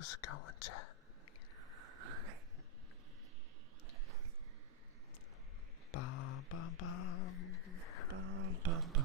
How's it going, chat? Ba ba ba ba ba ba.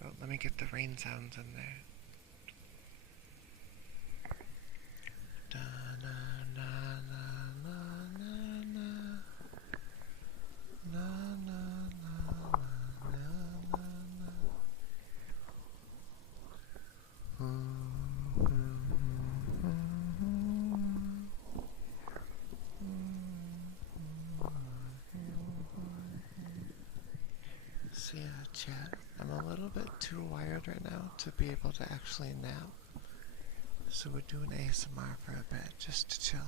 Oh, let me get the rain sounds in there. Da, na, na, na, na, na, na. Na, na, na, na, na, na. So yeah, chat, I'm a little bit too wired right now to be able to actually nap. So we're doing ASMR for a bit, just to chill.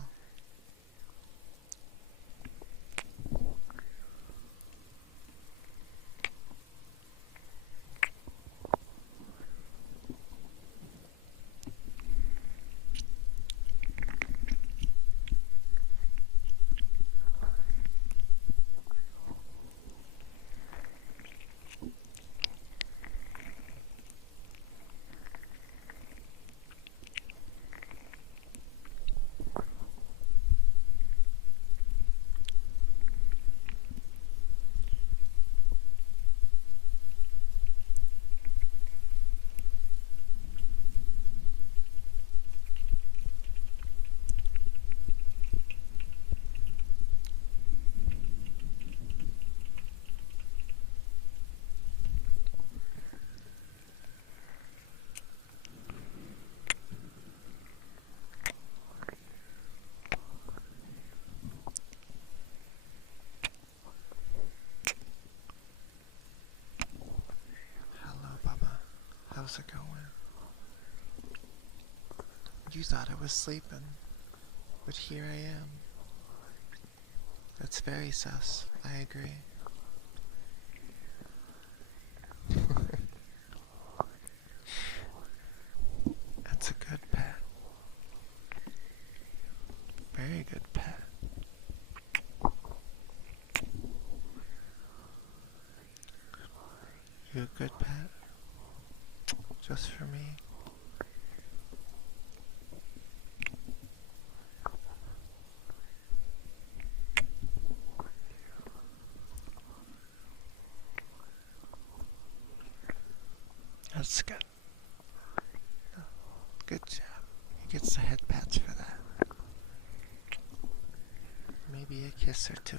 Hello, Bubba. How's it going? You thought I was sleeping, but here I am. That's very sus. I agree. That's a good pet. Very good pet. You a good pet? Just for me? That's good. Good job. He gets the head pats for that. Maybe a kiss or two.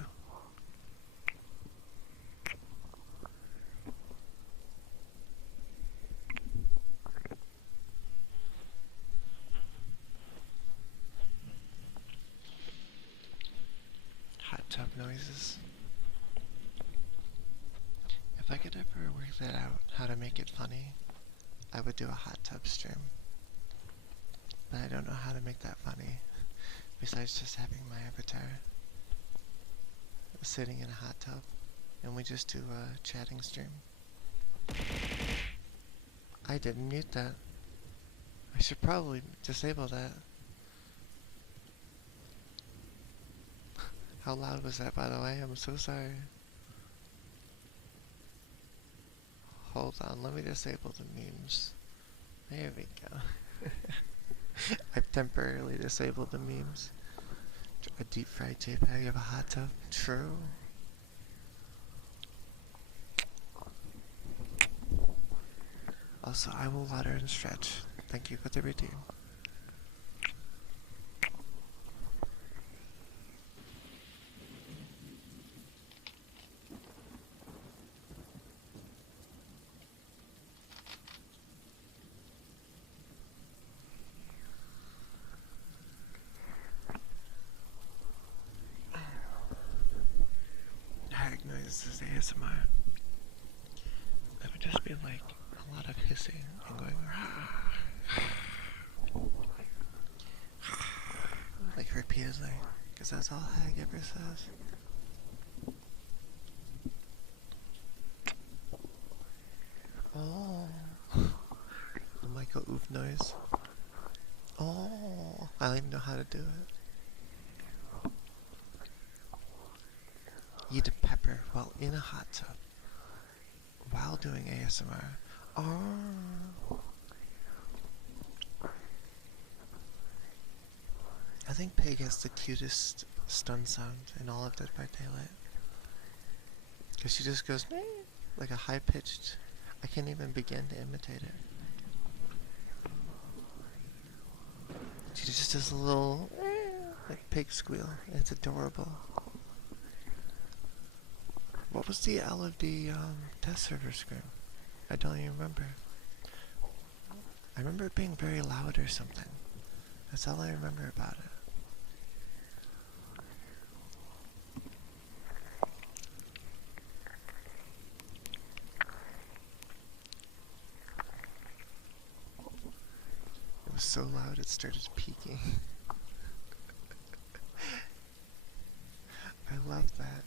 Hot tub noises. If I could ever work that out, how to make it funny, I would do a hot tub stream. But I don't know how to make that funny, besides just having my avatar sitting in a hot tub, and we just do a chatting stream. I didn't mute that. I should probably disable that. How loud was that, by the way? I'm so sorry. Hold on, let me disable the memes. There we go. I've temporarily disabled the memes. A deep fried JPEG of a hot tub. True. Also, I will water and stretch. Thank you for the redeem. This is ASMR. It would just be like a lot of hissing and going. like repeatedly, because that's all Hag ever says. Oh, the Michael Oof noise. Oh, I don't even know how to do it. Eat a pepper while in a hot tub while doing ASMR. Oh. I think Pig has the cutest stun sound in all of Dead by Daylight. Because she just goes like a high pitched. I can't even begin to imitate it. She just does a little like pig squeal. It's adorable. What was the L of the test server scream? I don't even remember. I remember it being very loud or something. That's all I remember about it. It was so loud it started peaking. I love that.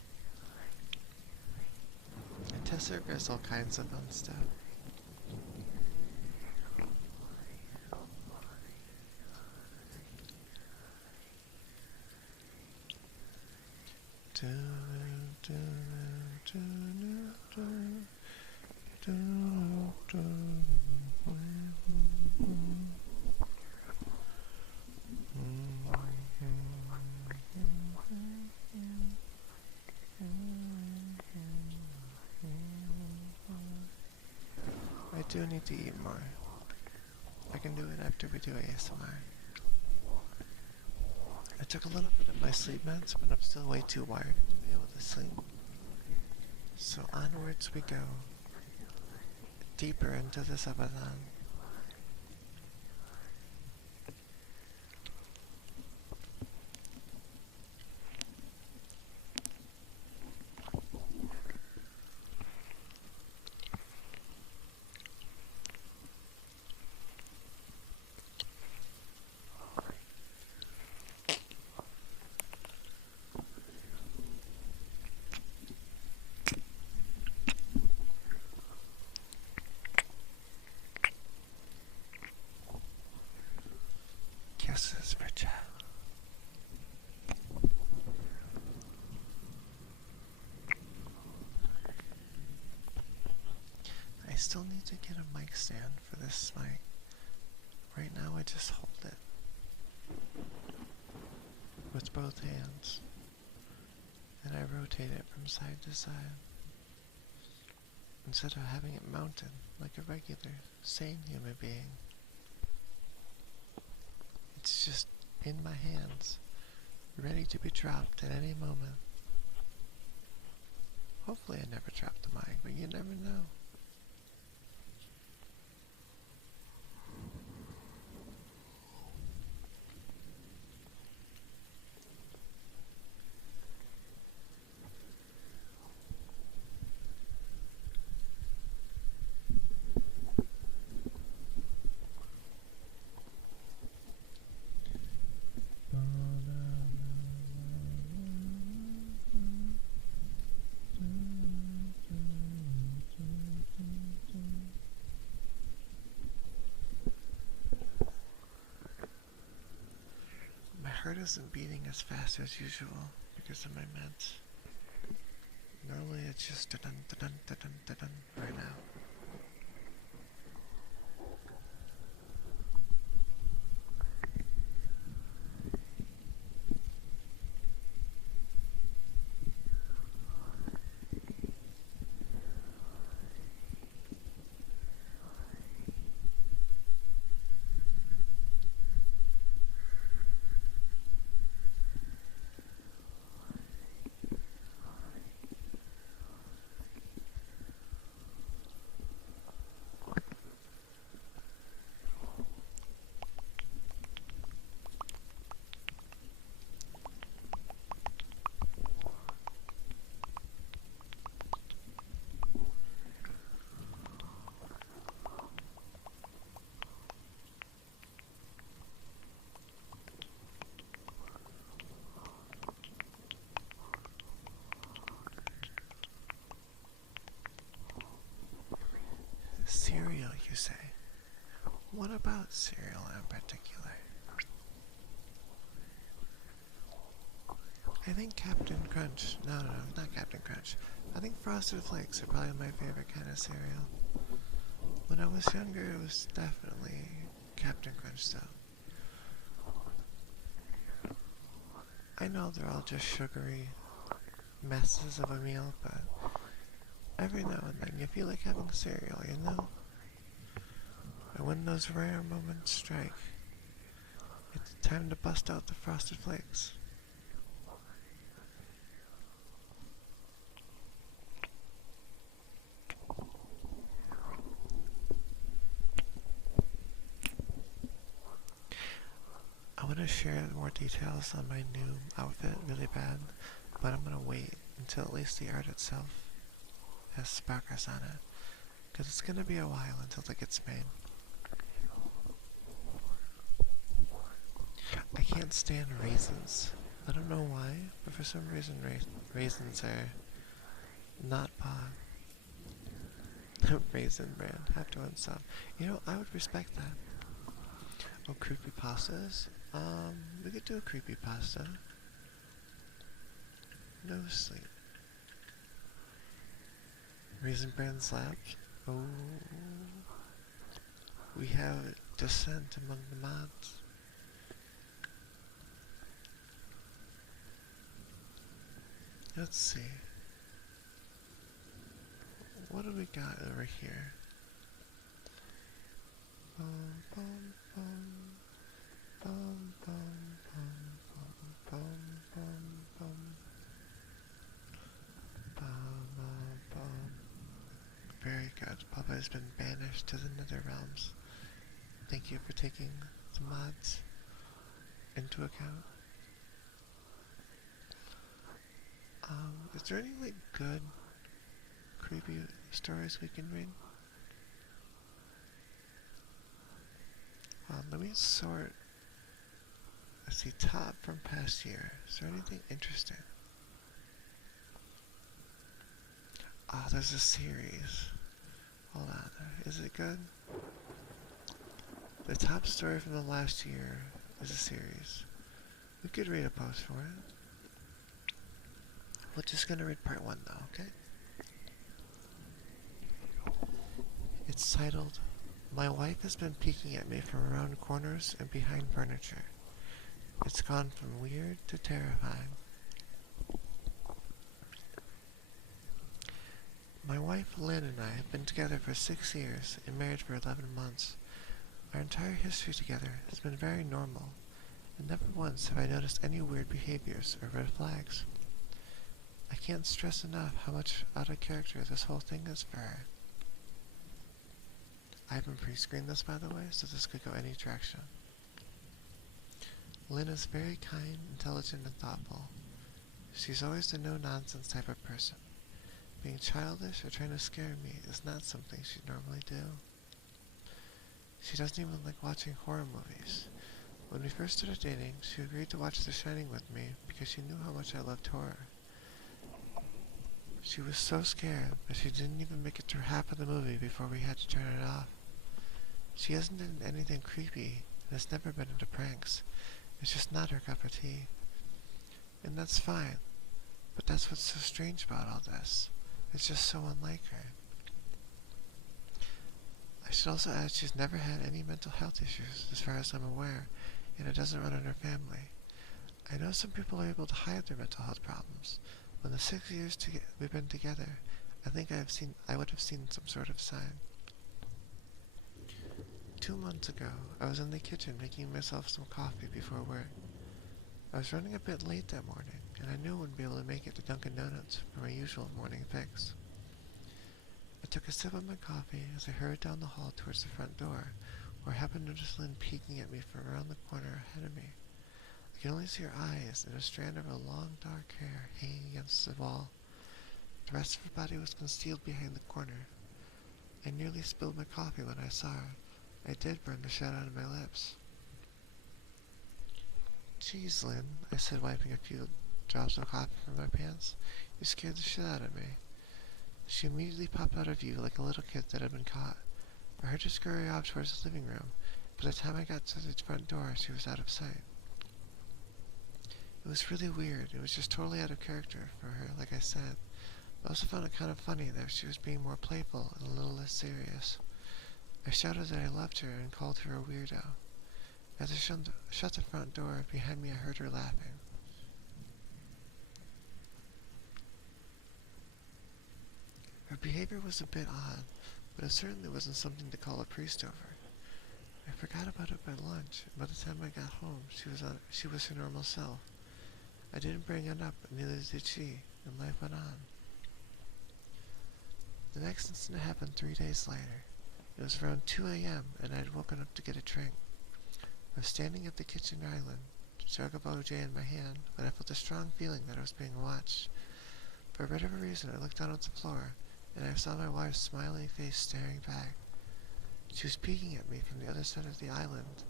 And test server has all kinds of fun stuff. I do need to eat more. I can do it after we do ASMR. I took a little bit of my sleep meds, but I'm still way too wired to be able to sleep. So onwards we go. Deeper into this Abaddon. Kisses for Chad. I still need to get a mic stand for this mic. Right now I just hold it with both hands and I rotate it from side to side instead of having it mounted like a regular, sane human being. It's just in my hands, ready to be dropped at any moment. Hopefully I never drop the mic, but you never know. My heart isn't beating as fast as usual because of my meds. Normally it's just da-dun, da-dun, da-dun, da-dun right now. say? What about cereal in particular? I think Captain Crunch. No, not Captain Crunch. I think Frosted Flakes are probably my favorite kind of cereal. When I was younger, it was definitely Captain Crunch, though. I know they're all just sugary messes of a meal, but every now and then you feel like having cereal, you know? And when those rare moments strike, it's time to bust out the Frosted Flakes. I want to share more details on my new outfit really bad, but I'm going to wait until at least the art itself has progress on it, because it's going to be a while until it gets made. I can't stand raisins. I don't know why, but for some reason raisins are not Raisin Bran. Have to unsub. You know, I would respect that. Oh, creepypastas? We could do a creepypasta. No sleep. Raisin Bran slaps? Oh. We have dissent among the mods. Let's see. What do we got over here? Bum, bum, bum, bum, bum, bum, bum, bum, bum, bum, bum. Very good. Papa has been banished to the nether realms. Thank you for taking the mods into account. Is there any like good creepy stories we can read? Let me sort. Let's see, top from past year. Is there anything interesting? Oh, there's a series. Hold on. Is it good? The top story from the last year is a series. We could read a post for it. We're just gonna read part 1 though, okay? It's titled, My Wife Has Been Peeking at Me from Around Corners and Behind Furniture. It's gone from weird to terrifying. My wife Lynn and I have been together for 6 years and married for 11 months. Our entire history together has been very normal, and never once have I noticed any weird behaviors or red flags. I can't stress enough how much out of character this whole thing is for her. I haven't pre-screened this, by the way, so this could go any direction. Lynn is very kind, intelligent, and thoughtful. She's always the no-nonsense type of person. Being childish or trying to scare me is not something she'd normally do. She doesn't even like watching horror movies. When we first started dating, she agreed to watch The Shining with me because she knew how much I loved horror. She was so scared that she didn't even make it through half of the movie before we had to turn it off. She hasn't done anything creepy and has never been into pranks. It's just not her cup of tea. And that's fine, but that's what's so strange about all this. It's just so unlike her. I should also add she's never had any mental health issues as far as I'm aware, and it doesn't run in her family. I know some people are able to hide their mental health problems. In the 6 years we've been together, I think I would have seen some sort of sign. 2 months ago, I was in the kitchen making myself some coffee before work. I was running a bit late that morning, and I knew I wouldn't be able to make it to Dunkin' Donuts for my usual morning fix. I took a sip of my coffee as I hurried down the hall towards the front door, where I happened to notice Lynn peeking at me from around the corner ahead of me. I could only see her eyes and a strand of her long dark hair hanging against the wall. The rest of her body was concealed behind the corner. I nearly spilled my coffee when I saw her. I did burn the shit out of my lips. "Geez, Lynn," I said, wiping a few drops of coffee from my pants. "You scared the shit out of me." She immediately popped out of view like a little kid that had been caught. I heard her scurry off towards the living room. By the time I got to the front door, she was out of sight. It was really weird. It was just totally out of character for her, like I said. I also found it kind of funny that she was being more playful and a little less serious. I shouted that I loved her and called her a weirdo. As I shut the front door behind me, I heard her laughing. Her behavior was a bit odd, but it certainly wasn't something to call a priest over. I forgot about it by lunch, and by the time I got home, she was her normal self. I didn't bring it up, and neither did she, and life went on. The next incident happened 3 days later. It was around 2 a.m., and I had woken up to get a drink. I was standing at the kitchen island, jug of OJ in my hand, when I felt a strong feeling that I was being watched. For whatever reason, I looked down at the floor, and I saw my wife's smiling face staring back. She was peeking at me from the other side of the island,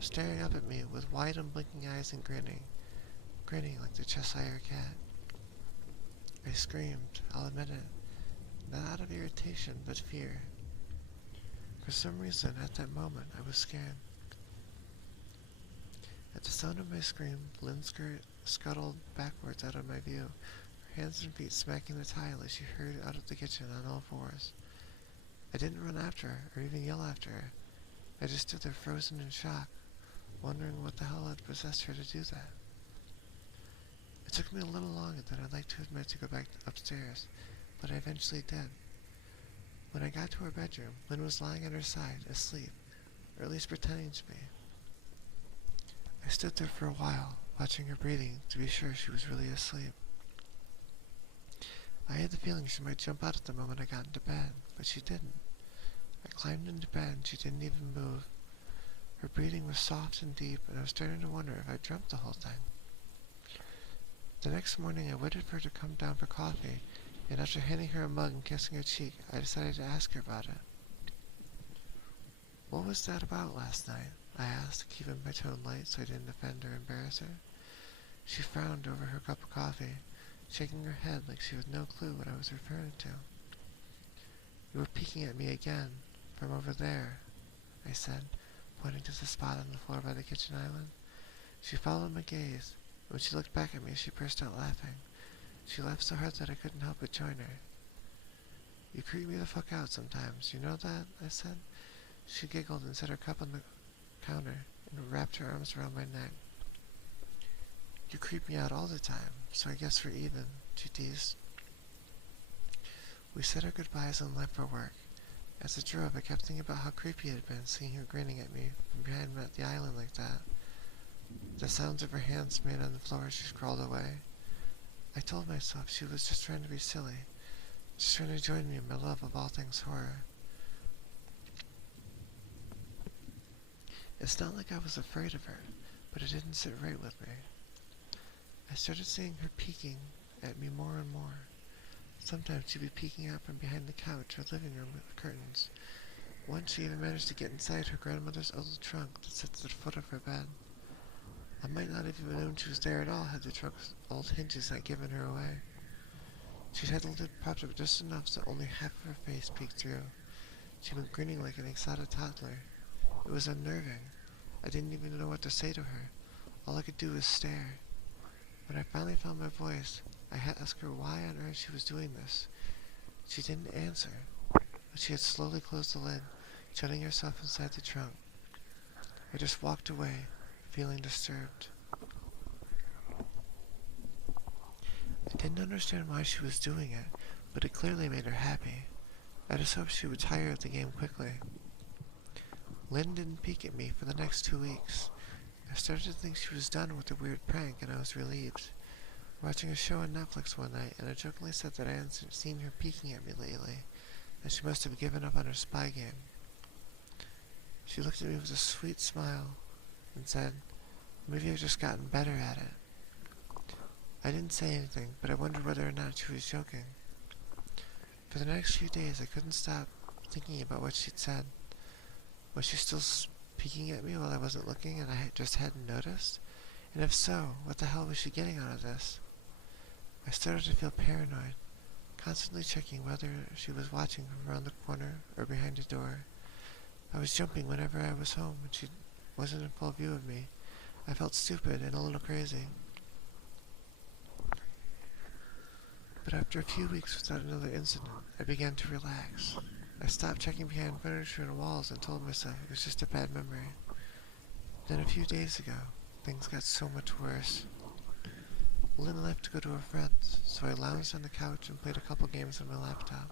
staring up at me with wide unblinking eyes and grinning like the Cheshire cat. I screamed, I'll admit it, not out of irritation, but fear. For some reason, at that moment, I was scared. At the sound of my scream, Lynn scuttled backwards out of my view, her hands and feet smacking the tile as she hurried out of the kitchen on all fours. I didn't run after her, or even yell after her. I just stood there frozen in shock, wondering what the hell had possessed her to do that. It took me a little longer than I'd like to admit to go back upstairs, but I eventually did. When I got to her bedroom, Lynn was lying on her side, asleep, or at least pretending to be. I stood there for a while, watching her breathing to be sure she was really asleep. I had the feeling she might jump out at the moment I got into bed, but she didn't. I climbed into bed and she didn't even move. Her breathing was soft and deep, and I was starting to wonder if I dreamt the whole time. The next morning I waited for her to come down for coffee, and after handing her a mug and kissing her cheek, I decided to ask her about it. "What was that about last night?" I asked, keeping my tone light so I didn't offend or embarrass her. She frowned over her cup of coffee, shaking her head like she had no clue what I was referring to. "You were peeking at me again, from over there," I said, pointing to the spot on the floor by the kitchen island. She followed my gaze, and when she looked back at me, she burst out laughing. She laughed so hard that I couldn't help but join her. "You creep me the fuck out sometimes, you know that?" I said. She giggled and set her cup on the counter and wrapped her arms around my neck. "You creep me out all the time, so I guess we're even," she teased. We said our goodbyes and left for work. As I drove, I kept thinking about how creepy it had been seeing her grinning at me from behind the island like that. The sounds of her hands made on the floor as she crawled away. I told myself she was just trying to be silly, just trying to join me in my love of all things horror. It's not like I was afraid of her, but it didn't sit right with me. I started seeing her peeking at me more and more. Sometimes she'd be peeking out from behind the couch or living room curtains. Once she even managed to get inside her grandmother's old trunk that sits at the foot of her bed. I might not have even known she was there at all had the trunk's old hinges not given her away. She'd had the lid propped up just enough so only half of her face peeked through. She'd been grinning like an excited toddler. It was unnerving. I didn't even know what to say to her. All I could do was stare. When I finally found my voice, I had to ask her why on earth she was doing this. She didn't answer, but she had slowly closed the lid, shutting herself inside the trunk. I just walked away, feeling disturbed. I didn't understand why she was doing it, but it clearly made her happy. I just hoped she would tire of the game quickly. Lynn didn't peek at me for the next 2 weeks. I started to think she was done with the weird prank, and I was relieved. Watching a show on Netflix one night, and I jokingly said that I hadn't seen her peeking at me lately, that she must have given up on her spy game. She looked at me with a sweet smile and said, "Maybe I've just gotten better at it." I didn't say anything, but I wondered whether or not she was joking. For the next few days, I couldn't stop thinking about what she'd said. Was she still peeking at me while I wasn't looking and I just hadn't noticed? And if so, what the hell was she getting out of this? I started to feel paranoid. constantly checking whether she was watching from around the corner or behind the door. I was jumping whenever I was home and she wasn't in full view of me. I felt stupid and a little crazy. But after a few weeks without another incident, I began to relax. I stopped checking behind furniture and walls and told myself it was just a bad memory. Then a few days ago, things got so much worse. Lynn left to go to her friends, so I lounged on the couch and played a couple games on my laptop.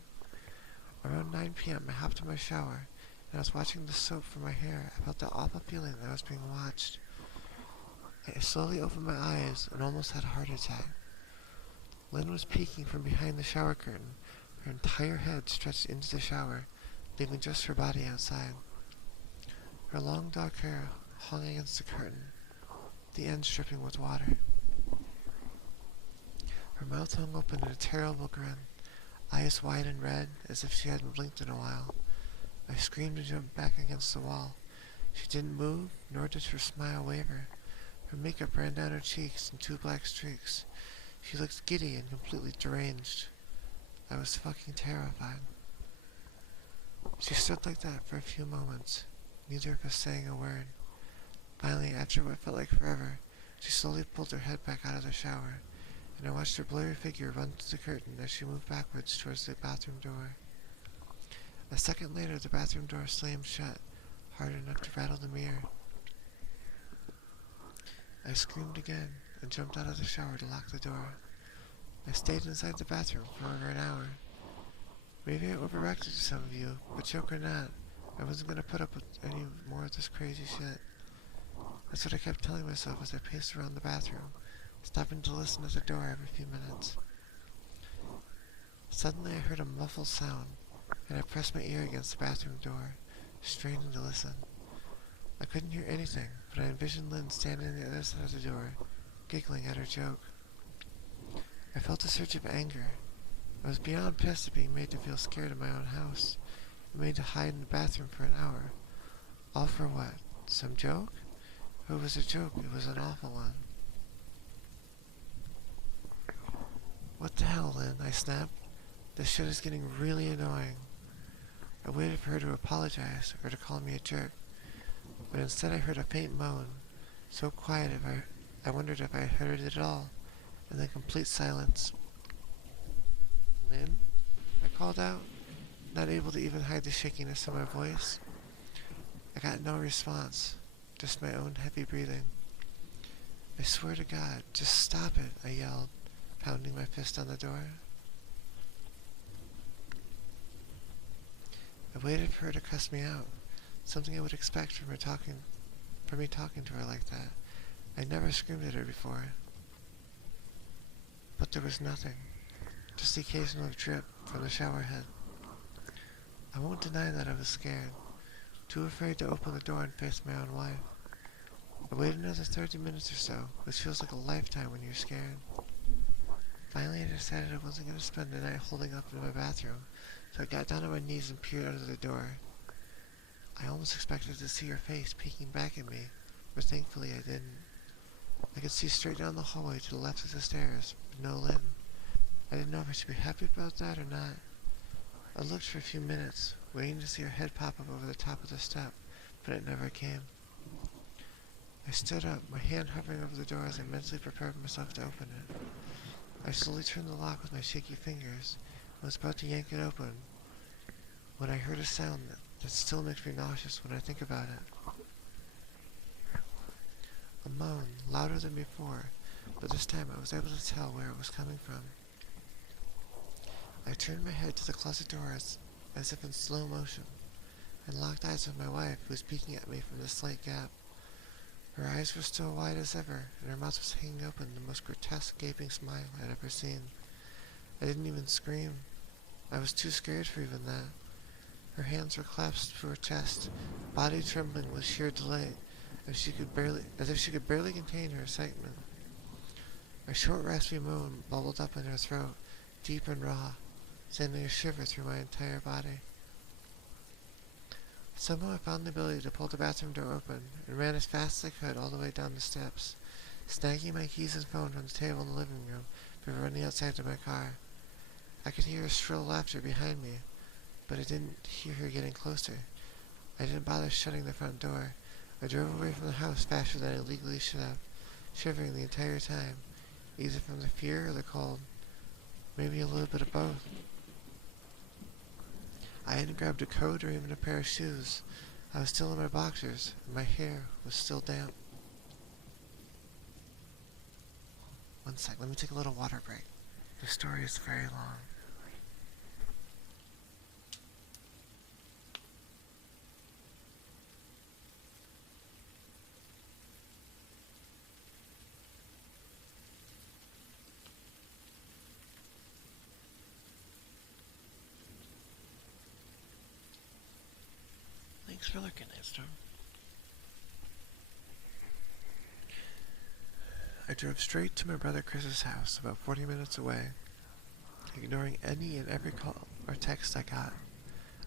Around 9 p.m., I hopped in my shower, and I was watching the soap from my hair. I felt the awful feeling that I was being watched. I slowly opened my eyes and almost had a heart attack. Lynn was peeking from behind the shower curtain, her entire head stretched into the shower, leaving just her body outside. Her long dark hair hung against the curtain, the ends dripping with water. Her mouth hung open in a terrible grin, eyes wide and red as if she hadn't blinked in a while. I screamed and jumped back against the wall. She didn't move, nor did her smile waver. Her makeup ran down her cheeks in 2 black streaks. She looked giddy and completely deranged. I was fucking terrified. She stood like that for a few moments, neither of us saying a word. Finally, after what felt like forever, she slowly pulled her head back out of the shower, and I watched her blurry figure run through the curtain as she moved backwards towards the bathroom door. A second later, the bathroom door slammed shut, hard enough to rattle the mirror. I screamed again and jumped out of the shower to lock the door. I stayed inside the bathroom for over an hour. Maybe I overreacted to some of you, but joke or not, I wasn't gonna put up with any more of this crazy shit. That's what I kept telling myself as I paced around the bathroom, stopping to listen at the door every few minutes. Suddenly I heard a muffled sound, and I pressed my ear against the bathroom door, straining to listen. I couldn't hear anything, but I envisioned Lynn standing on the other side of the door, giggling at her joke. I felt a surge of anger. I was beyond pissed at being made to feel scared in my own house, and made to hide in the bathroom for an hour. All for what? Some joke? If it was a joke, it was an awful one. What the hell, Lynn? I snapped. This shit is getting really annoying. I waited for her to apologize or to call me a jerk, but instead I heard a faint moan, so quiet I wondered if I had heard it at all, and then complete silence. Lynn? I called out, not able to even hide the shakiness of my voice. I got no response, just my own heavy breathing. I swear to God, just stop it, I yelled, pounding my fist on the door. I waited for her to cuss me out, something I would expect from me talking to her like that. I never screamed at her before. But there was nothing, just the occasional drip from the shower head. I won't deny that I was scared, too afraid to open the door and face my own wife. I waited another 30 minutes or so, which feels like a lifetime when you're scared. Finally, I decided I wasn't going to spend the night holding up in my bathroom, so I got down on my knees and peered under the door. I almost expected to see her face peeking back at me, but thankfully I didn't. I could see straight down the hallway to the left of the stairs, but no Lynn. I didn't know if I should be happy about that or not. I looked for a few minutes, waiting to see her head pop up over the top of the step, but it never came. I stood up, my hand hovering over the door as I mentally prepared myself to open it. I slowly turned the lock with my shaky fingers, and was about to yank it open, when I heard a sound that still makes me nauseous when I think about it. A moan, louder than before, but this time I was able to tell where it was coming from. I turned my head to the closet door as if in slow motion, and locked eyes with my wife, who was peeking at me from the slight gap. Her eyes were still wide as ever, and her mouth was hanging open in the most grotesque gaping smile I'd ever seen. I didn't even scream. I was too scared for even that. Her hands were clasped to her chest, body trembling with sheer delight, as if she could barely contain her excitement. A short raspy moan bubbled up in her throat, deep and raw, sending a shiver through my entire body. Somehow I found the ability to pull the bathroom door open, and ran as fast as I could all the way down the steps, snagging my keys and phone from the table in the living room before running outside to my car. I could hear her shrill laughter behind me, but I didn't hear her getting closer. I didn't bother shutting the front door. I drove away from the house faster than I legally should have, shivering the entire time, either from the fear or the cold, maybe a little bit of both. I hadn't grabbed a coat or even a pair of shoes. I was still in my boxers, and my hair was still damp. One sec, let me take a little water break. The story is very long. Thanks for looking, Nightstorm. I drove straight to my brother Chris's house, about 40 minutes away, ignoring any and every call or text I got.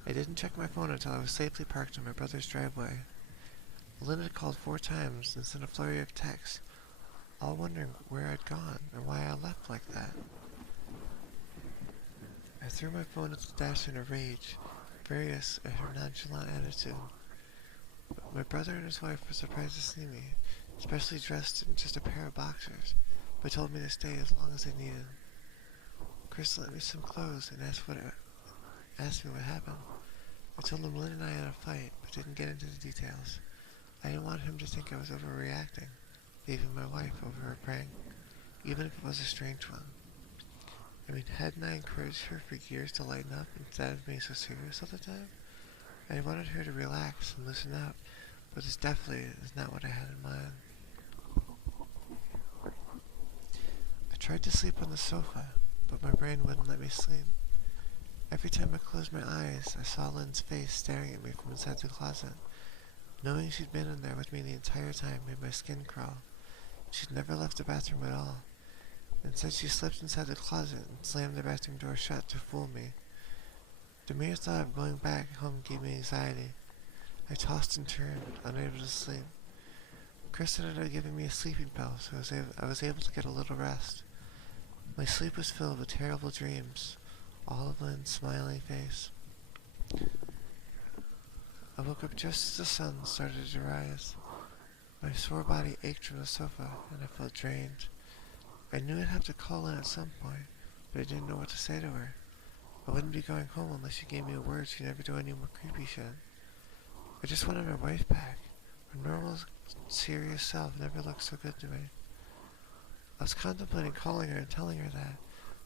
I didn't check my phone until I was safely parked in my brother's driveway. Lynn had called 4 times and sent a flurry of texts, all wondering where I'd gone and why I left like that. I threw my phone at the dash in a rage, furious at her nonchalant attitude. But my brother and his wife were surprised to see me, especially dressed in just a pair of boxers, but told me to stay as long as I needed. Chris lent me some clothes and asked me what happened. I told him Lynn and I had a fight, but didn't get into the details. I didn't want him to think I was overreacting, leaving my wife over a prank, even if it was a strange one. I mean, hadn't I encouraged her for years to lighten up instead of being so serious all the time? I wanted her to relax and loosen up, but this definitely is not what I had in mind. I tried to sleep on the sofa, but my brain wouldn't let me sleep. Every time I closed my eyes, I saw Lynn's face staring at me from inside the closet. Knowing she'd been in there with me the entire time made my skin crawl. She'd never left the bathroom at all. Instead, she slipped inside the closet and slammed the bathroom door shut to fool me. The mere thought of going back home gave me anxiety. I tossed and turned, unable to sleep. Chris ended up giving me a sleeping pill, so I was able to get a little rest. My sleep was filled with terrible dreams, all of Lynn's smiling face. I woke up just as the sun started to rise. My sore body ached from the sofa, and I felt drained. I knew I'd have to call in at some point, but I didn't know what to say to her. I wouldn't be going home unless she gave me a word she'd never do any more creepy shit. I just wanted my wife back. Her normal, serious self never looked so good to me. I was contemplating calling her and telling her that,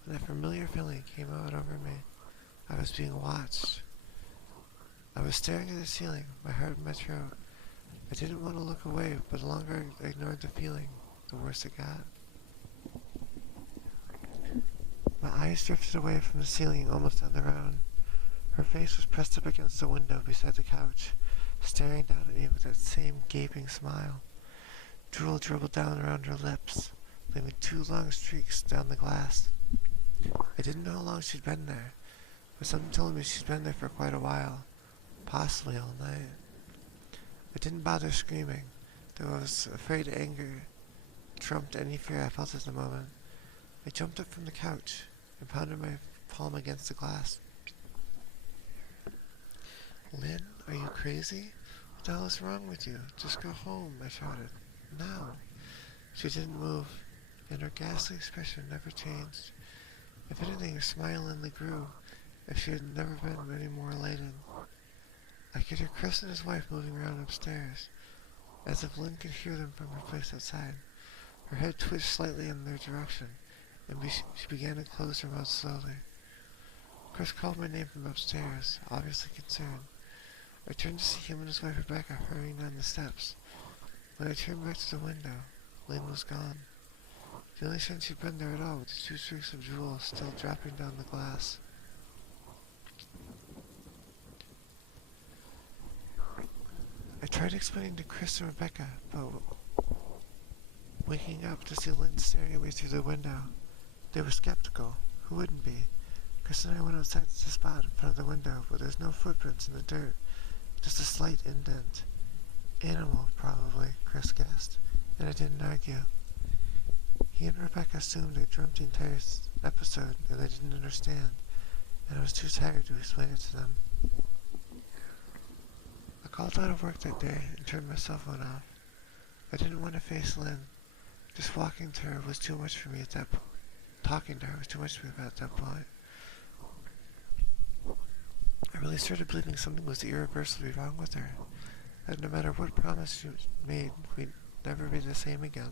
when that familiar feeling came out over me. I was being watched. I was staring at the ceiling, my heart in my throat. I didn't want to look away, but the longer I ignored the feeling, the worse it got. My eyes drifted away from the ceiling almost on their own. Her face was pressed up against the window beside the couch, staring down at me with that same gaping smile. Drool dribbled down around her lips, leaving 2 long streaks down the glass. I didn't know how long she'd been there, but something told me she'd been there for quite a while, possibly all night. I didn't bother screaming, though I was afraid anger trumped any fear I felt at the moment. I jumped up from the couch and pounded my palm against the glass. Lynn, are you crazy? What the hell is wrong with you? Just go home, I shouted. Now. She didn't move, and her ghastly expression never changed. If anything, her smile only grew, if she had never been any more elated. I could hear Chris and his wife moving around upstairs, as if Lynn could hear them from her place outside. Her head twitched slightly in their direction, and she began to close her mouth slowly. Chris called my name from upstairs, obviously concerned. I turned to see him and his wife Rebecca hurrying down the steps. When I turned back to the window, Lynn was gone. The only sign she'd been there at all were the 2 streaks of jewels still dropping down the glass. I tried explaining to Chris and Rebecca about waking up to see Lynn staring at me through the window. They were skeptical. Who wouldn't be? Chris and I went outside to the spot in front of the window, but there's no footprints in the dirt, just a slight indent. Animal, probably, Chris guessed, and I didn't argue. He and Rebecca assumed I dreamt the entire episode, and I didn't understand. and I was too tired to explain it to them. I called out of work that day and turned my cell phone off. I didn't want to face Lynn. Just walking to her was too much for me at that point. Talking to her was too much for me at that point. I really started believing something was irreversibly wrong with her. That no matter what promise she made, we'd never be the same again.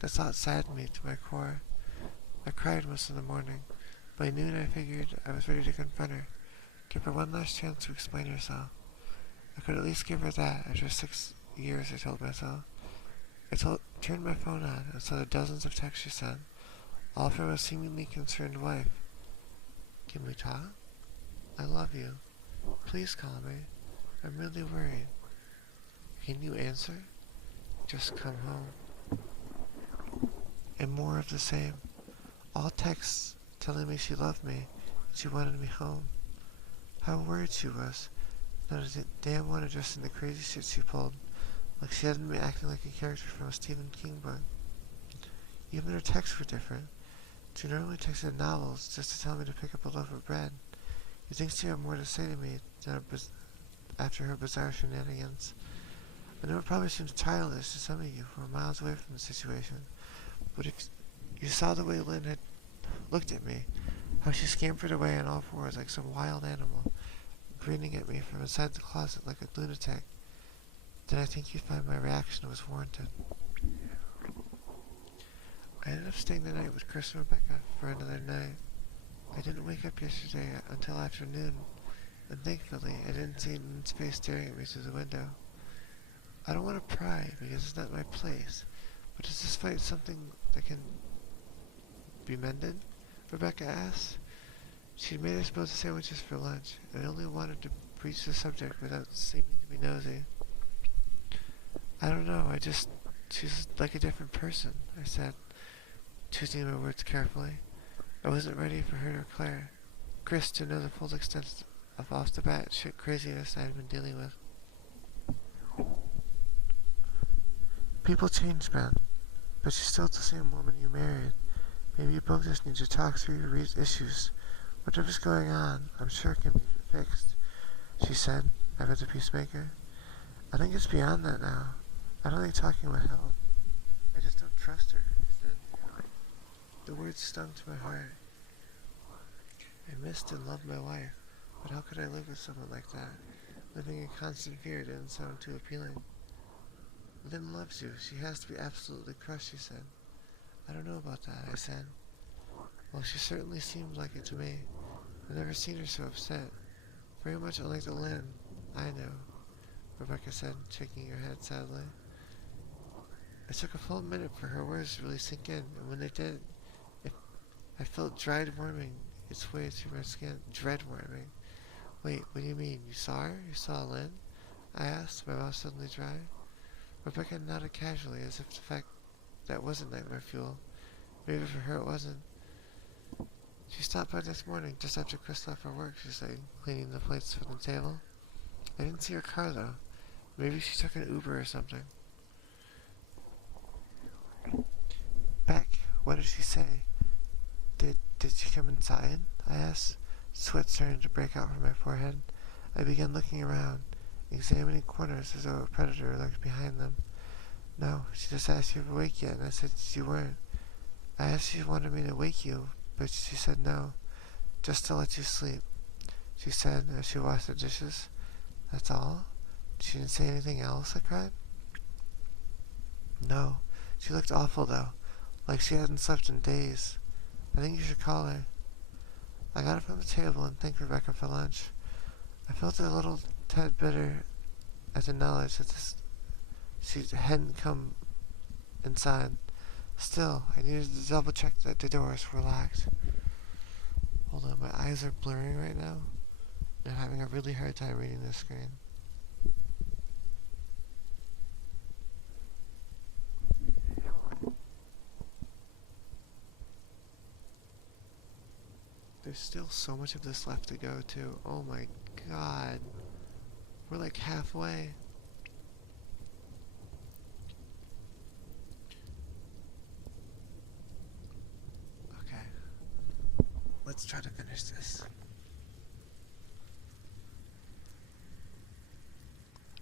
The thought saddened me to my core. I cried most of the morning. By noon I figured I was ready to confront her, give her one last chance to explain herself. I could at least give her that after 6 years, I told myself. Turned my phone on and saw the dozens of texts she sent, all from a seemingly concerned wife. Can we talk? I love you. Please call me. I'm really worried. Can you answer? Just come home. And more of the same. All texts telling me she loved me and she wanted me home. How worried she was. Not a damn one addressing the crazy shit she pulled, like she hadn't been acting like a character from a Stephen King book. Even her texts were different. She normally texted novels just to tell me to pick up a loaf of bread. You think she had more to say to me than after her bizarre shenanigans. I know it probably seems childish to some of you who are miles away from the situation, but if you saw the way Lynn had looked at me, how she scampered away on all fours like some wild animal, grinning at me from inside the closet like a lunatic, then I think you'd find my reaction was warranted. I ended up staying the night with Chris and Rebecca for another night. I didn't wake up yesterday until afternoon, and thankfully I didn't see Lynn's face staring at me through the window. I don't want to pry because it's not my place, but is this fight something that can be mended? Rebecca asked. She'd made us both sandwiches for lunch, and I only wanted to breach the subject without seeming to be nosy. I don't know, she's like a different person, I said, choosing my words carefully. I wasn't ready for her or Chris to know the full extent of off the bat shit craziness I had been dealing with. People change, Ben, but she's still the same woman you married. Maybe you both just need to talk through your issues. Whatever's going on, I'm sure it can be fixed, she said, ever the peacemaker. I think it's beyond that now. I don't think talking would help. I just don't trust her, I said. The words stung to my heart. I missed and loved my wife, but how could I live with someone like that? Living in constant fear didn't sound too appealing. Lynn loves you. She has to be absolutely crushed, she said. I don't know about that, I said. Well, she certainly seemed like it to me. I've never seen her so upset. Very much unlike the Lynn I know, Rebecca said, shaking her head sadly. It took a full minute for her words to really sink in, and when they did, I felt dread warming its way through my skin. Dread warming. Wait, what do you mean? You saw her? You saw Lynn? I asked, my mouth suddenly dry. Rebecca nodded casually, as if the fact that wasn't nightmare fuel. Maybe for her it wasn't. She stopped by this morning, just after Chris left for work, she said, cleaning the plates from the table. I didn't see her car, though. Maybe she took an Uber or something. Beck, what did she say? Did she come inside? I asked, sweat starting to break out from my forehead. I began looking around, examining corners as though a predator lurked behind them. No, she just asked if you were awake yet, and I said you weren't. I asked if she wanted me to wake you, but she said no, just to let you sleep, she said as she washed the dishes. That's all? She didn't say anything else, I cried. No, she looked awful though, like she hadn't slept in days. I think you should call her. I got up from the table and thanked Rebecca for lunch. I felt a little tad bitter at the knowledge that she hadn't come inside. Still, I needed to double check that the doors were locked. Hold on, my eyes are blurring right now. I'm having a really hard time reading this screen. There's still so much of this left to go too. Oh my god. We're like halfway. Okay. Let's try to finish this.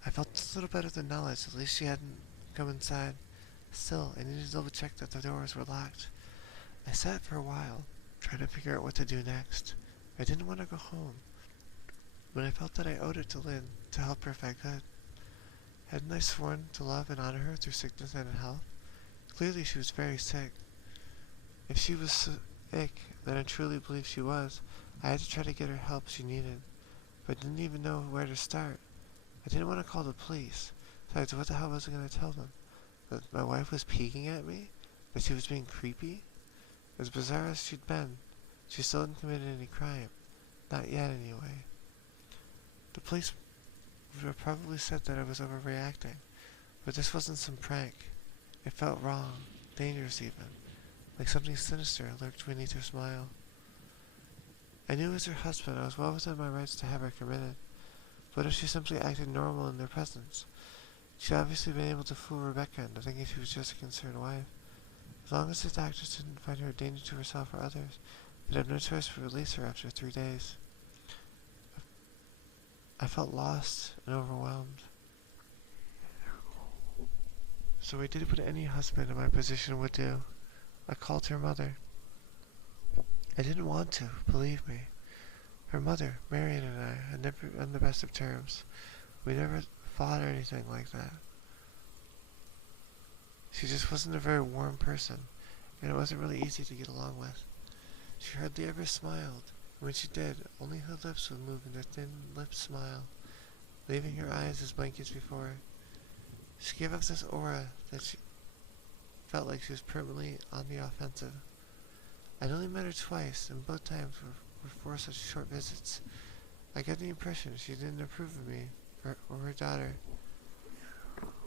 I felt a little better than knowledge. At least she hadn't come inside. Still, I needed to double check that the doors were locked. I sat for a while, trying to figure out what to do next. I didn't want to go home, but I felt that I owed it to Lynn to help her if I could. Hadn't I sworn to love and honor her through sickness and in health? Clearly she was very sick. If she was sick, then I truly believe she was, I had to try to get her help she needed, but didn't even know where to start. I didn't want to call the police. Besides, what the hell was I going to tell them? That my wife was peeking at me? That she was being creepy? As bizarre as she'd been, she still hadn't committed any crime. Not yet, anyway. The police would have probably said that I was overreacting, but this wasn't some prank. It felt wrong, dangerous even, like something sinister lurked beneath her smile. I knew as her husband I was well within my rights to have her committed, but if she simply acted normal in their presence, she'd obviously been able to fool Rebecca into thinking she was just a concerned wife. As long as the doctors didn't find her a danger to herself or others, they'd have no choice but release her after 3 days. I felt lost and overwhelmed. So I did what any husband in my position would do. I called her mother. I didn't want to, believe me. Her mother, Marion, and I had never been on the best of terms. We never fought or anything like that. She just wasn't a very warm person, and it wasn't really easy to get along with. She hardly ever smiled, and when she did, only her lips would move in a thin-lipped smile, leaving her eyes as blank as before. She gave off this aura that she felt like she was permanently on the offensive. I'd only met her twice, and both times were for such short visits. I got the impression she didn't approve of me or her daughter.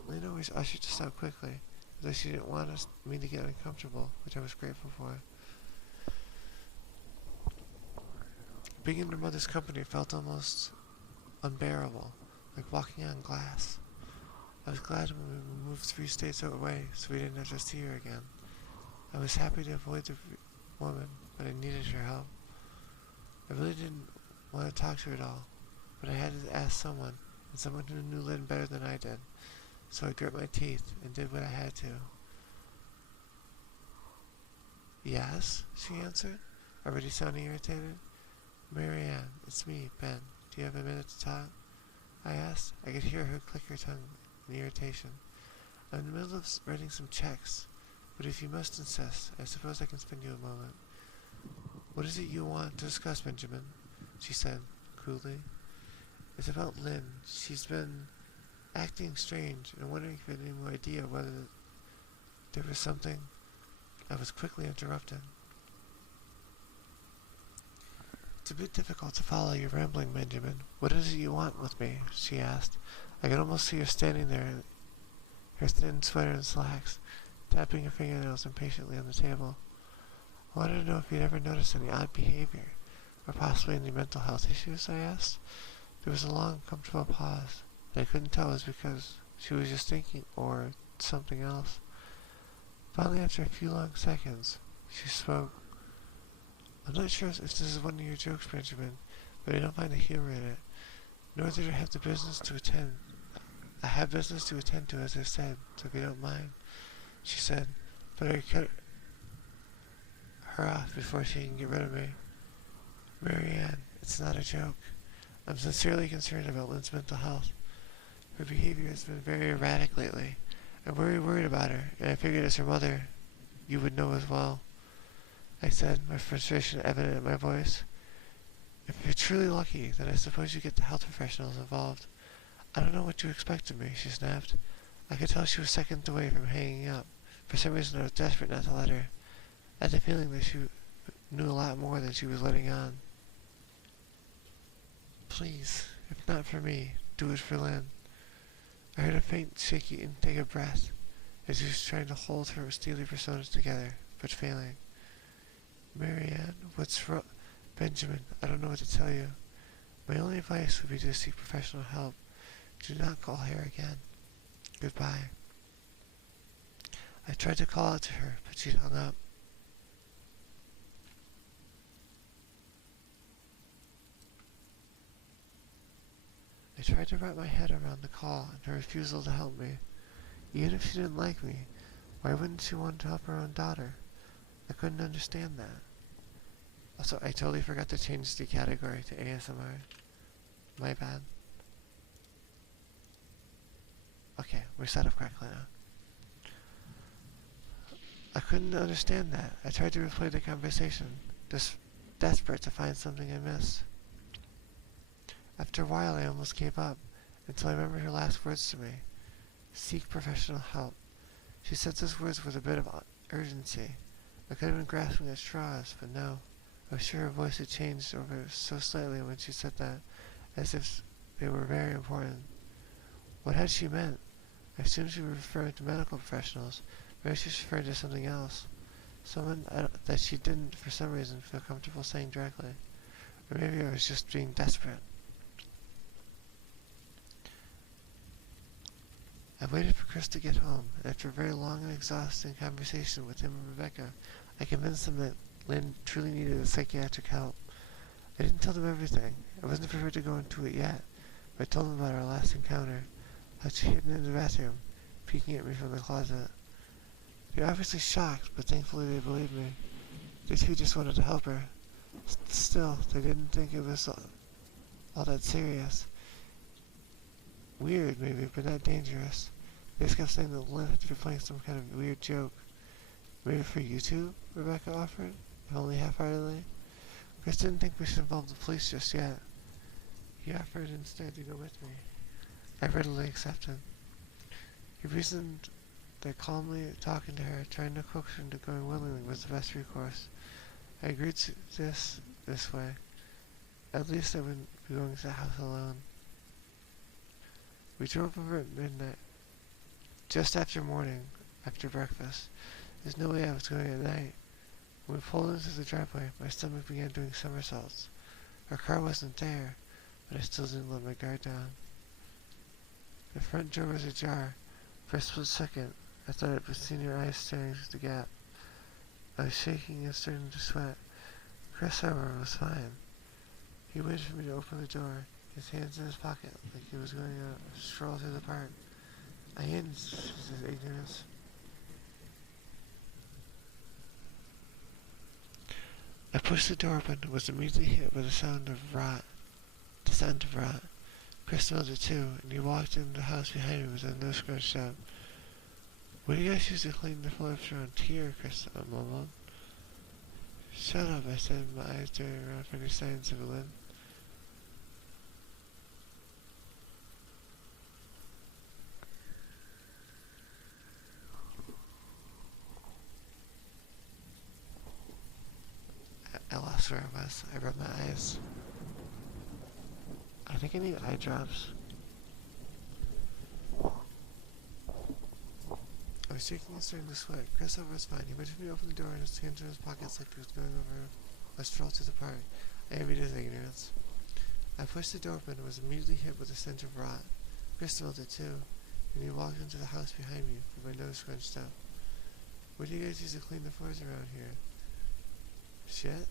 Lynn always ushered us out quickly, though she didn't want me to get uncomfortable, which I was grateful for. Being in her mother's company felt almost unbearable, like walking on glass. I was glad when we moved 3 states away so we didn't have to see her again. I was happy to avoid the woman, but I needed her help. I really didn't want to talk to her at all, but I had to ask someone, and someone who knew Lynn better than I did, so I grit my teeth and did what I had to. Yes, she answered, already sounding irritated. Marianne, it's me, Ben. Do you have a minute to talk? I asked. I could hear her click her tongue in irritation. I'm in the middle of writing some checks, but if you must insist, I suppose I can spend you a moment. What is it you want to discuss, Benjamin? She said, coolly. It's about Lynn. She's been acting strange, and wondering if you had any more idea whether there was something. I was quickly interrupted. It's a bit difficult to follow your rambling, Benjamin. What is it you want with me? She asked. I could almost see her standing there in her thin sweater and slacks, tapping her fingernails impatiently on the table. I wanted to know if you'd ever noticed any odd behavior, or possibly any mental health issues, I asked. There was a long, comfortable pause, and I couldn't tell it was because she was just thinking or something else. Finally, after a few long seconds, she spoke. I'm not sure if this is one of your jokes, Benjamin, but I don't find the humor in it, nor did I have the business to attend. I have business to attend to, as I said, so if you don't mind, she said, but I cut her off before she can get rid of me. Marianne, it's not a joke. I'm sincerely concerned about Lynn's mental health. Her behavior has been very erratic lately. I'm very worried about her, and I figured as her mother, you would know as well. I said, my frustration evident in my voice. If you're truly lucky, then I suppose you get the health professionals involved. I don't know what you expect of me, she snapped. I could tell she was seconds away from hanging up. For some reason I was desperate not to let her. I had the feeling that she knew a lot more than she was letting on. Please, if not for me, do it for Lynn. I heard a faint, shaky intake of breath as she was trying to hold her steely personas together, but failing. Marianne, what's wrong? Benjamin, I don't know what to tell you. My only advice would be to seek professional help. Do not call here again. Goodbye. I tried to call out to her, but she'd hung up. I tried to wrap my head around the call and her refusal to help me. Even if she didn't like me, why wouldn't she want to help her own daughter? I couldn't understand that. Also, I totally forgot to change the category to ASMR. My bad. Okay, we're set up correctly now. I couldn't understand that. I tried to replay the conversation, just desperate to find something I missed. After a while, I almost gave up, until I remembered her last words to me. Seek professional help. She said those words with a bit of urgency. I could have been grasping at straws, but no. I was sure her voice had changed over so slightly when she said that, as if they were very important. What had she meant? I assumed she was referring to medical professionals. Maybe she was referring to something else. Someone that she didn't, for some reason, feel comfortable saying directly. Or maybe I was just being desperate. I waited for Chris to get home, and after a very long and exhausting conversation with him and Rebecca, I convinced them that Lynn truly needed psychiatric help. I didn't tell them everything. I wasn't prepared to go into it yet, but I told them about our last encounter, how she'd hidden in the bathroom, peeking at me from the closet. They were obviously shocked, but thankfully they believed me. They too just wanted to help her. Still, they didn't think it was all that serious. Weird, maybe, but not dangerous. They just kept saying that Lynn had to be playing some kind of weird joke. Maybe for you two, Rebecca offered, if only half-heartedly. Chris didn't think we should involve the police just yet. He offered instead to go with me. I readily accepted. He reasoned that calmly talking to her, trying to coax her into going willingly, was the best recourse. I agreed to this way. At least I wouldn't be going to the house alone. We drove over at midnight, just after morning, after breakfast. There's no way I was going at night. When we pulled into the driveway, my stomach began doing somersaults. Her car wasn't there, but I still didn't let my guard down. The front door was ajar. For a split second, I thought I'd seen her eyes staring through the gap. I was shaking and starting to sweat. Chris, however, was fine. He waited for me to open the door, his hands in his pocket, like he was going on a stroll through the park. I hinged his ignorance. I pushed the door open and was immediately hit by the sound of rot. Chris smelled it too, and he walked into the house behind me with a nose scrunched up. What do you guys use to clean the floors around here? Chris mumbled. Shut up, I said, my eyes darting around for any signs of Lynn. I lost where I was. I rubbed my eyes. I think I need eye drops. I was shaking and starting to sweat. Chris was fine. He waited for me to open the door and his hands in his pockets like he was going over a stroll to the park. I envied his ignorance. I pushed the door open and was immediately hit with a stench of rot. Chris smelled it too, and he walked into the house behind me with my nose scrunched up. What do you guys use to clean the floors around here? Shit?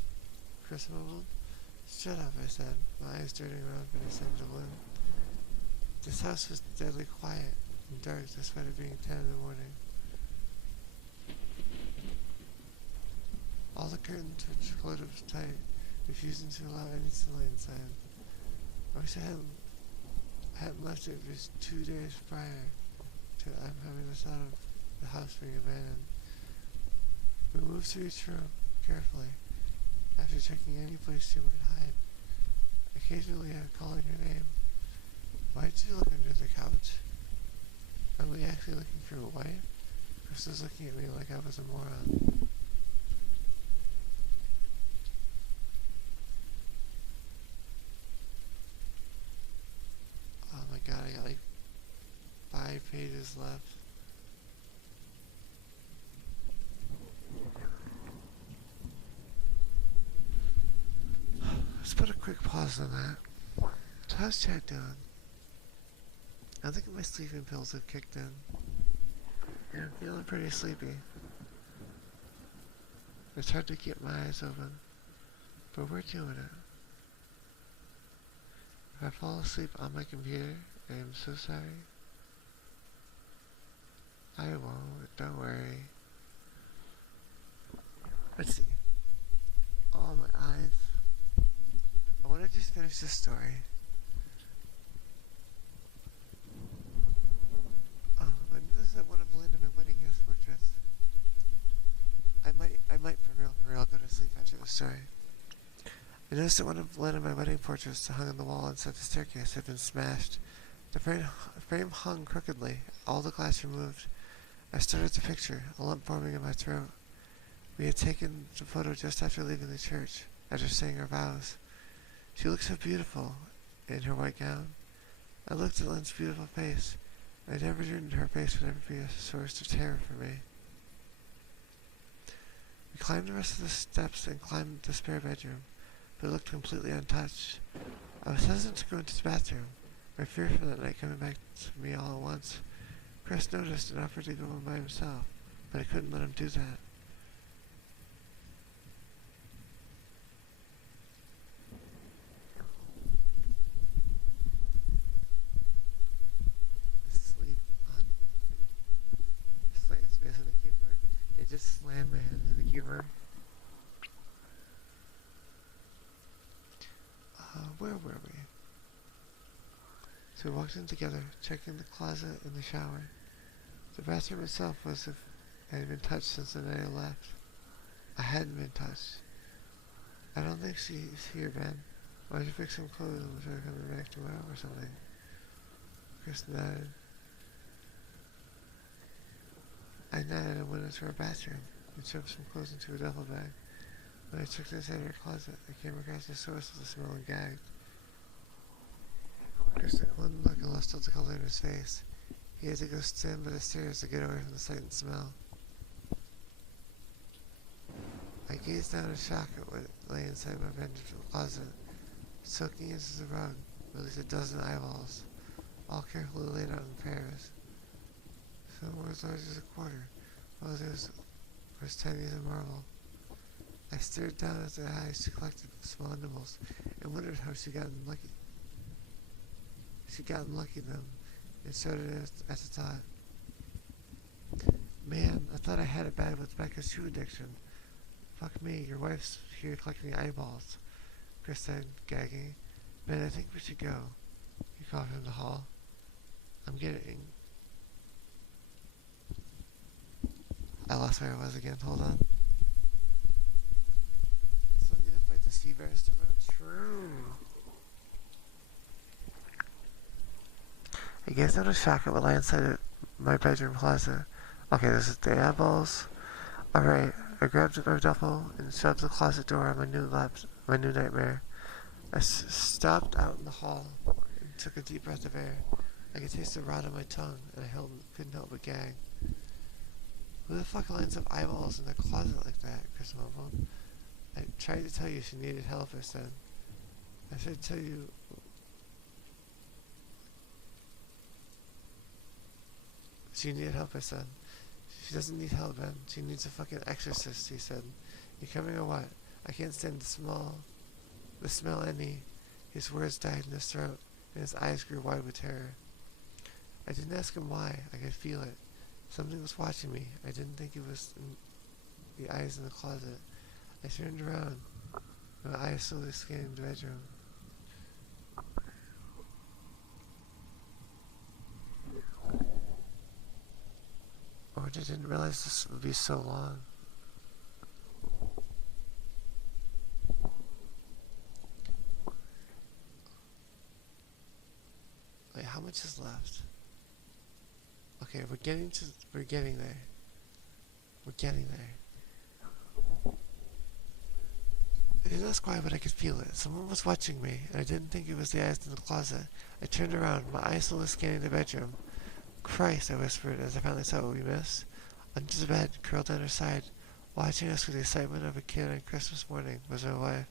Chris mumbled. Shut up, I said, my eyes darting around for the scent of Lynn. This house was deadly quiet and dark despite it being 10 in the morning. All the curtains were closed tight, refusing to allow any sunlight inside. I wish I hadn't left it just 2 days prior to having the thought of the house being abandoned. We moved through each room carefully, after checking any place she might hide. Occasionally I calling her name. Why did you look under the couch? Are we actually looking for a wife? Chris was looking at me like I was a moron. Oh my god, I got like 5 pages left. Let's put a quick pause on that. So how's Chad doing? I think my sleeping pills have kicked in. Yeah, I'm feeling pretty sleepy. It's hard to keep my eyes open, but we're doing it. I fall asleep on my computer, I am so sorry. I won't, don't worry. Let's see. Oh, my eyes. I want to just finish this story. I noticed that one of Lynn and my wedding guest portraits. I might for real, go to sleep after the story. I noticed that one of Lynn and my wedding portraits hung on the wall inside the staircase had been smashed. The frame hung crookedly, all the glass removed. I stared at the picture, a lump forming in my throat. We had taken the photo just after leaving the church, after saying our vows. She looked so beautiful in her white gown. I looked at Lynn's beautiful face, and I never dreamed her face would ever be a source of terror for me. We climbed the rest of the steps and climbed the spare bedroom, but it looked completely untouched. I was hesitant to go into the bathroom, my fear for that night coming back to me all at once. Chris noticed and offered to go in by himself, but I couldn't let him do that. Sleep on slams space on the keyboard. It just slammed my hand on the keyboard. Where were we? So we walked in together, checking the closet and the shower. The bathroom itself was as if it had been touched since the night I left. I hadn't been touched. I don't think she's here, Ben. Why don't you fix some clothes and we'll try to come back tomorrow or something? Chris nodded. I nodded and went into our bathroom and shoved some clothes into a duffel bag. When I checked inside her closet, I came across the source of the smell and gagged. Chris took one look and lost all the color in his face. He had to go stand by the stairs to get away from the sight and smell. I gazed down in shock at what lay inside my bedroom closet. Soaking into the rug were at least a dozen eyeballs, all carefully laid out in pairs. Some were as large as a quarter, while others were as tiny as a marble. I stared down at the eyes she collected small nibbles and wondered how she'd gotten lucky them, and shuddered at the thought. Man, I thought I had it bad with Becca's shoe addiction. Fuck me, your wife's here collecting eyeballs, Chris said, gagging. Ben, I think we should go, he called from the hall. I lost where I was again, hold on. I still need to fight the sea bears tomorrow. True. I gazed out of shock at what lay inside my bedroom closet. Okay, this is the eyeballs. Alright, I grabbed my duffel and shoved the closet door on my new nightmare. I stopped out in the hall and took a deep breath of air. I could taste the rot on my tongue, and I couldn't help but gag. Who the fuck lines up eyeballs in their closet like that? Chris mumbled. I tried to tell you she needed help, I said. I should tell you. She needed help, I said. She doesn't need help, Ben. She needs a fucking exorcist, he said. You coming or what? I can't stand the smell any. His words died in his throat, and his eyes grew wide with terror. I didn't ask him why. I could feel it. Something was watching me. I didn't think it was in the eyes in the closet. I turned around, my eyes slowly scanning the bedroom. Oh, I didn't realize this would be so long. Wait, how much is left? Okay, we're getting there. We're getting there. I didn't ask why, but I could feel it. Someone was watching me, and I didn't think it was the eyes in the closet. I turned around, my eyes slowly scanning the bedroom. Christ, I whispered as I finally saw what we missed. Under the bed, curled down her side, watching us with the excitement of a kid on Christmas morning, was my wife.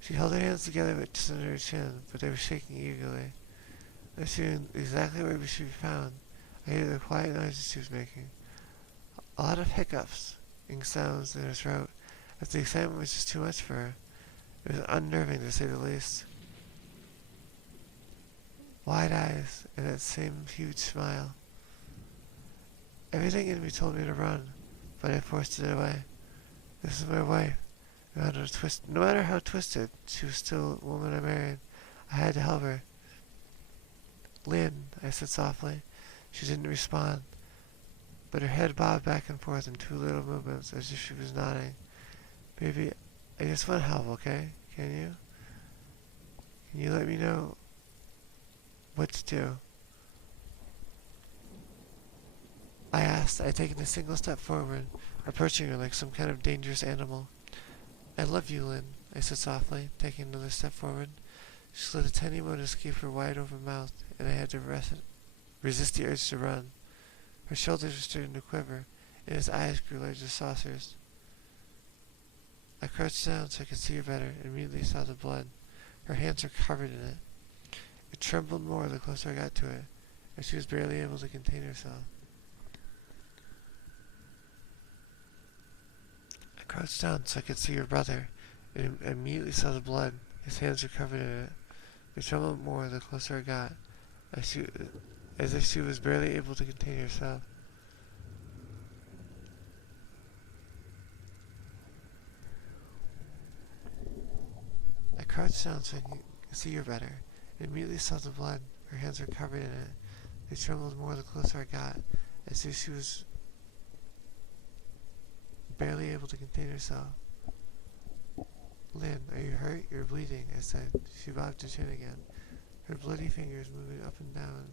She held her hands together just under her chin, but they were shaking eagerly. I knew exactly where we should be found. I heard the quiet noises she was making. A lot of hiccups and sounds in her throat, as the excitement was just too much for her. It was unnerving, to say the least. wide eyes, and that same huge smile. Everything in me told me to run, but I forced it away. This is my wife. No matter how twisted, she was still a woman I married. I had to help her. Lynn, I said softly. She didn't respond, but her head bobbed back and forth in two little movements as if she was nodding. Baby, I just want help, okay? Can you? Can you let me know what to do? I asked. I'd taken a single step forward, approaching her like some kind of dangerous animal. I love you, Lynn, I said softly, taking another step forward. She let a tiny moan escape her wide-open mouth, and I had to resist the urge to run. Her shoulders were starting to quiver, and his eyes grew large as saucers. I crouched down so I could see her better, and immediately saw the blood. Her hands were covered in it. It trembled more the closer I got to it, and she was barely able to contain herself. I crouched down so I could see her brother, and immediately saw the blood. His hands were covered in it. It trembled more the closer I got, as if she was barely able to contain herself. I crouched down so I could see her better, and immediately saw the blood. Her hands were covered in it. They trembled more the closer I got, as if she was barely able to contain herself. Lynn, are you hurt? You're bleeding, I said. She bobbed her chin again, her bloody fingers moving up and down.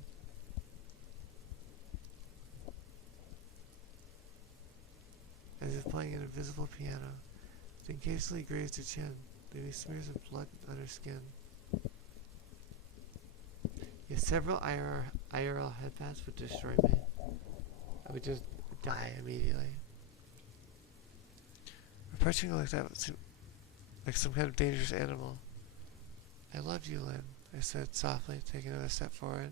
As if playing an invisible piano. It occasionally grazed her chin, leaving smears of blood on her skin. Yet several IRL headpaths would destroy me. I would just die immediately. Approaching her like that seemed like some kind of dangerous animal. I love you, Lynn, I said softly, taking another step forward.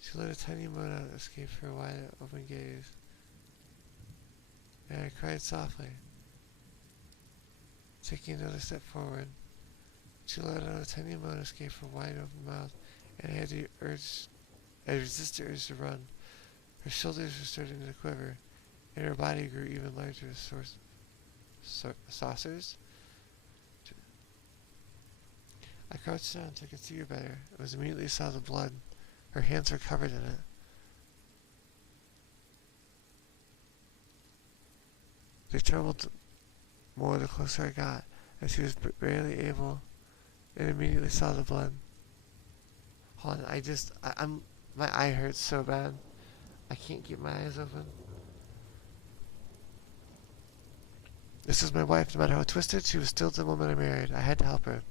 She let a tiny moan out escape her wide open gaze, and I cried softly. Taking another step forward, she let out a tiny moan escape her wide open mouth, and I resisted the urge to run. Her shoulders were starting to quiver, and her body grew even larger as saucers. I crouched down so I could see her better. I was immediately saw the blood. Her hands were covered in it. They trembled more the closer I got, and she was barely able, and immediately saw the blood. Hold on, my eye hurts so bad. I can't keep my eyes open. This is my wife. No matter how twisted, she was still the woman I married. I had to help her.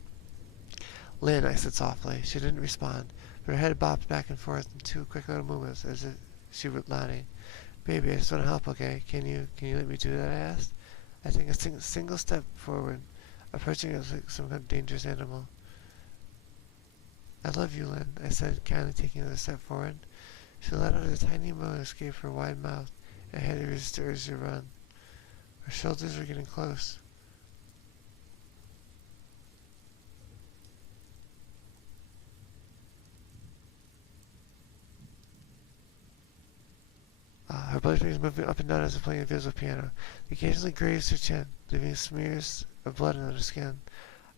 Lynn, I said softly. She didn't respond, but her head bobbed back and forth in two quick little movements as if she were nodding. Baby, I just want to help, okay? Can you let me do that, I asked. I took a single step forward, approaching her like some kind of dangerous animal. I love you, Lynn, I said, kindly taking another step forward. She let out a tiny moan escape her wide mouth, and I had to resist the urge to run. Her shoulders were getting close. Her blood was moving up and down as if playing a invisible piano. They occasionally grazed her chin, leaving smears of blood on her skin.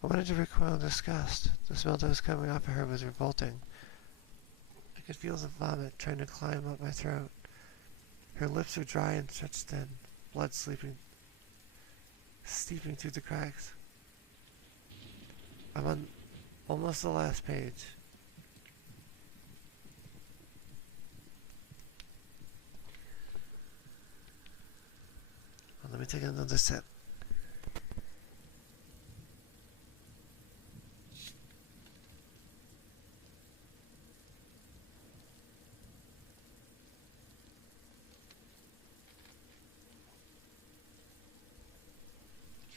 I wanted to recoil in disgust. The smell that was coming off of her was revolting. I could feel the vomit trying to climb up my throat. Her lips were dry and stretched thin, blood steeping through the cracks. I'm on almost the last page. Well, let me take another sip.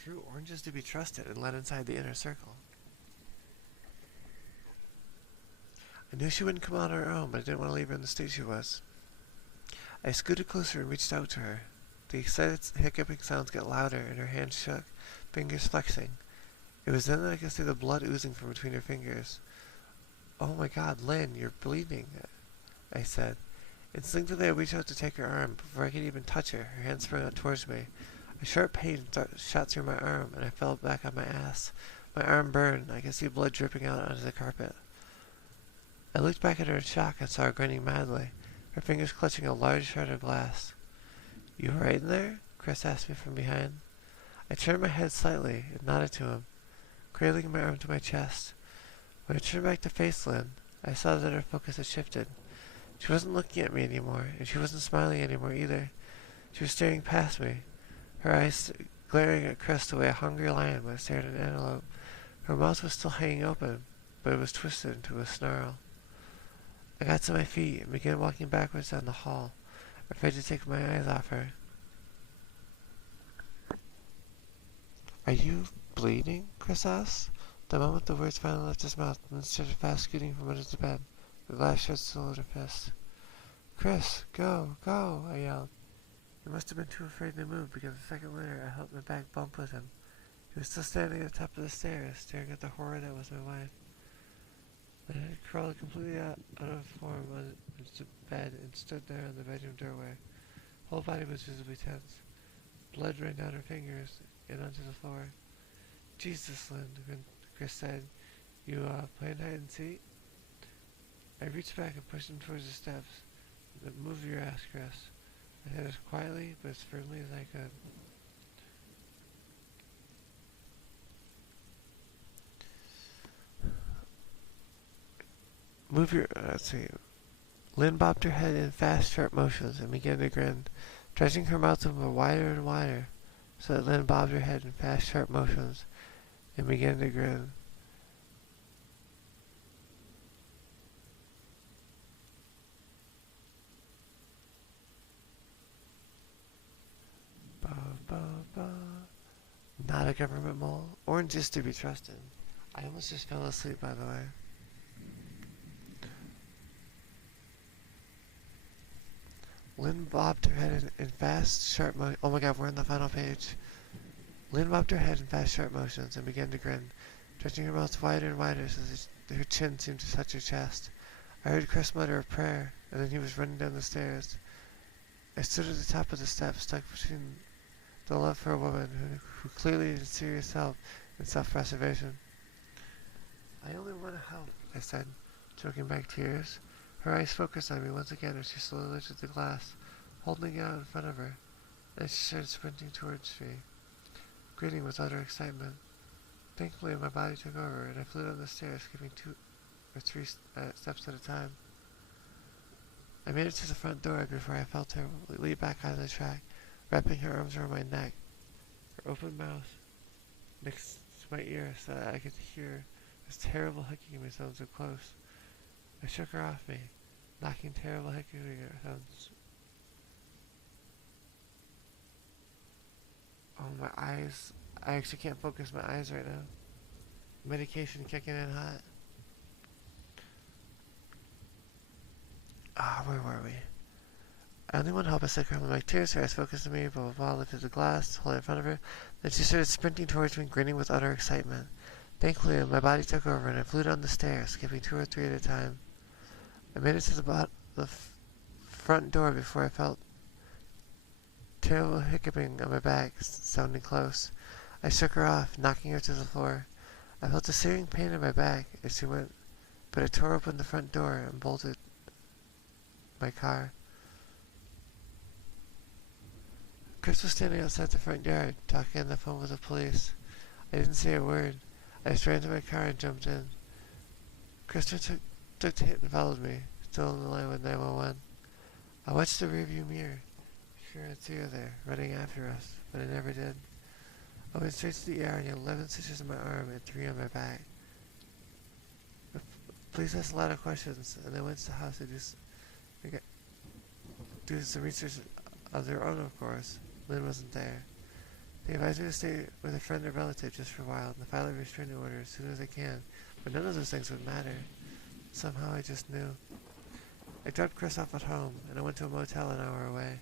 True oranges to be trusted and let inside the inner circle. I knew she wouldn't come out on her own, but I didn't want to leave her in the state she was. I scooted closer and reached out to her. The excited hiccuping sounds got louder and her hands shook, fingers flexing. It was then that I could see the blood oozing from between her fingers. Oh my god, Lynn, you're bleeding, I said. Instinctively, I reached out to take her arm. Before I could even touch her, her hand sprang out towards me. A sharp pain shot through my arm, and I fell back on my ass. My arm burned. I could see blood dripping out onto the carpet. I looked back at her in shock and saw her grinning madly, her fingers clutching a large shard of glass. You alright in there? Chris asked me from behind. I turned my head slightly and nodded to him, cradling my arm to my chest. When I turned back to face Lynn, I saw that her focus had shifted. She wasn't looking at me anymore, and she wasn't smiling anymore either. She was staring past me, her eyes glaring at Chris the way a hungry lion might stare at an antelope. Her mouth was still hanging open, but it was twisted into a snarl. I got to my feet and began walking backwards down the hall, afraid to take my eyes off her. Are you bleeding? Chris asked. The moment the words finally left his mouth, Lynn started fast scooting from under the bed, the glass shards still in her fist. Chris, go, go, I yelled. He must have been too afraid to move because a second later I helped my back bump with him. He was still standing at the top of the stairs, staring at the horror that was my wife. I had crawled completely out of form onto the bed and stood there in the bedroom doorway. Whole body was visibly tense. Blood ran down her fingers and onto the floor. Jesus, Lynn, Chris said. You, playing hide and seek? I reached back and pushed him towards the steps. Move your ass, Chris. I said as quietly, but as firmly as I could. Move your, let's see. Lynn bobbed her head in fast, sharp motions and began to grin, stretching her mouth open wider and wider, so that Lynn bobbed her head in fast, sharp motions and began to grin. Ba, ba, ba. Not a government mole. Orange is to be trusted. I almost just fell asleep, by the way. Lynn bobbed her head in fast, sharp motions. Oh my god, we're on the final page. Lynn bobbed her head in fast, sharp motions and began to grin, stretching her mouth wider and wider so that her chin seemed to touch her chest. I heard Chris mutter a prayer, and then he was running down the stairs. I stood at the top of the steps, stuck between the love for a woman who clearly needed serious help and self-preservation. I only want to help, I said, choking back tears. Her eyes focused on me once again as she slowly lifted the glass, holding it out in front of her, and she started sprinting towards me, grinning with utter excitement. Thankfully, my body took over, and I flew down the stairs, skipping 2 or 3 steps at a time. I made it to the front door before I felt her leap back on the track, wrapping her arms around my neck, her open mouth next to my ear so that I could hear this terrible hiccupping sound so close. I shook her off me, knocking terrible hiccupping sounds. Oh, my eyes. I actually can't focus my eyes right now. Medication kicking in hot. Where were we? I only want to help a sick girl with my tears. Her eyes focused on me, blah blah blah, lifted the glass, holding it in front of her. Then she started sprinting towards me, grinning with utter excitement. Thankfully, my body took over and I flew down the stairs, skipping 2 or 3 at a time. I made it to the front door before I felt terrible hiccuping on my back, sounding close. I shook her off, knocking her to the floor. I felt a searing pain in my back as she went, but I tore open the front door and bolted my car. Chris was standing outside the front yard, talking on the phone with the police. I didn't say a word. I just ran to my car and jumped in. Chris took the hit and followed me, still on the line with 911. I watched the rearview mirror. Sure, I'd see her there, running after us, but I never did. I went straight to the ER and had 11 stitches in my arm and 3 on my back. The police asked a lot of questions, and they went to the house to do some research of their own, of course. Lynn wasn't there. They advised me to stay with a friend or relative just for a while and to file a restraining order as soon as I can, but none of those things would matter. Somehow I just knew. I dropped Chris off at home, and I went to a motel an hour away.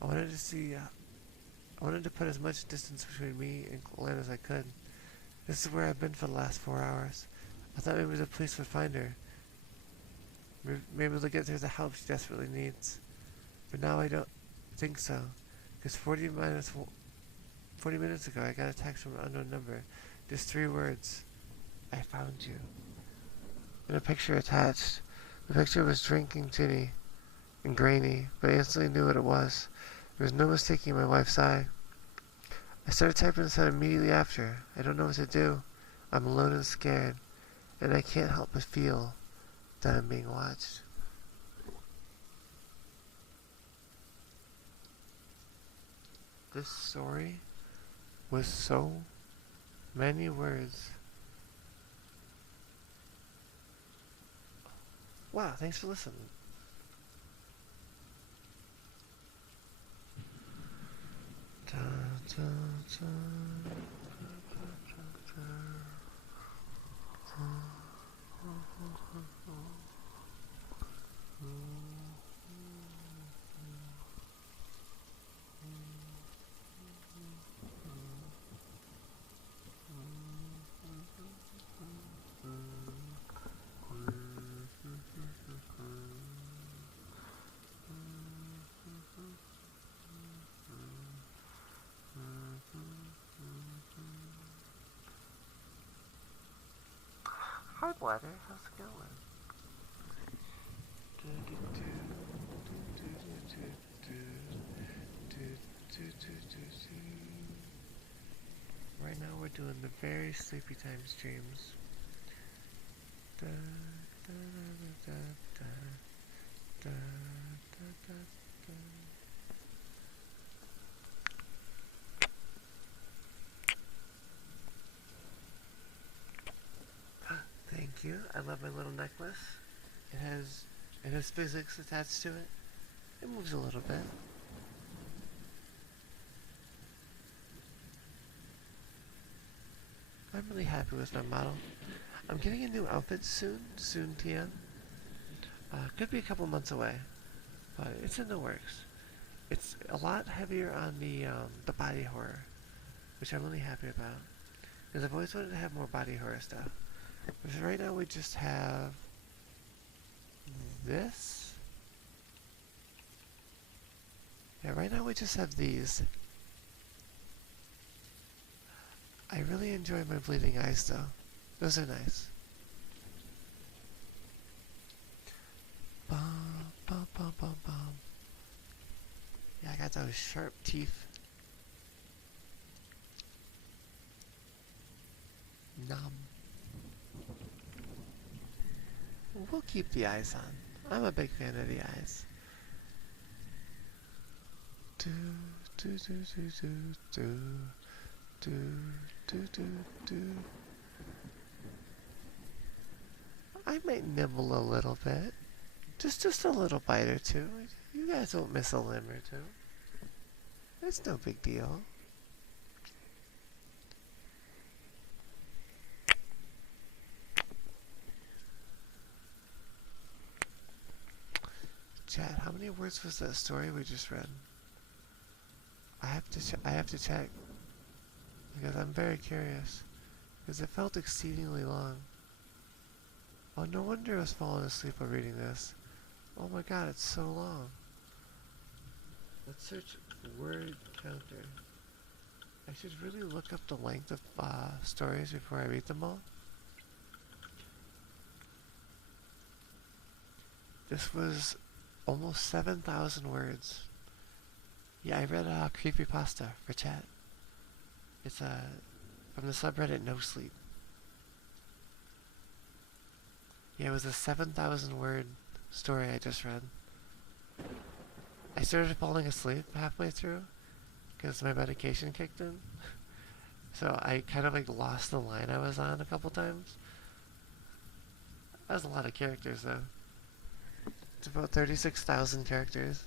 I wanted to put as much distance between me and Lynn as I could. This is where I've been for the last 4 hours. I thought maybe the police would find her, Maybe they'll get her the help she desperately needs. But now I don't think so. Because 40 minutes ago, I got a text from an unknown number. Just 3 words. I found you. And a picture attached. The picture was drinking tinny and grainy, but I instantly knew what it was. There was no mistaking my wife's eye. I started typing this out immediately after. I don't know what to do. I'm alone and scared, and I can't help but feel that I'm being watched. This story was so many words. Wow, thanks for listening. Hi, Bladder. How's it going? Right now we're doing the very sleepy time streams. Thank you. I love my little necklace. It has physics attached to it. It moves a little bit. I'm really happy with my model. I'm getting a new outfit soon, TM. Could be a couple months away, but it's in the works. It's a lot heavier on the body horror, which I'm really happy about. Because I've always wanted to have more body horror stuff. Because right now we just have this. Yeah, right now we just have these. I really enjoy my bleeding eyes though. Those are nice. Bum, bum, bum, bum, bum. Yeah, I got those sharp teeth. Numb. We'll keep the eyes on. I'm a big fan of the eyes. Do, do, do, do, do, do. Do, do, do, do. I might nibble a little bit. Just a little bite or two. You guys won't miss a limb or two. It's no big deal. Chat, how many words was that story we just read? I have to check. Because I'm very curious. Because it felt exceedingly long. Oh, no wonder I was falling asleep while reading this. Oh my god, it's so long. Let's search word counter. I should really look up the length of stories before I read them all. This was almost 7,000 words. Yeah, I read Creepypasta for chat. It's from the subreddit nosleep. Yeah, it was a 7,000 word story I just read. I started falling asleep halfway through because my medication kicked in. So I kind of like lost the line I was on a couple times. That was a lot of characters though. It's about 36,000 characters.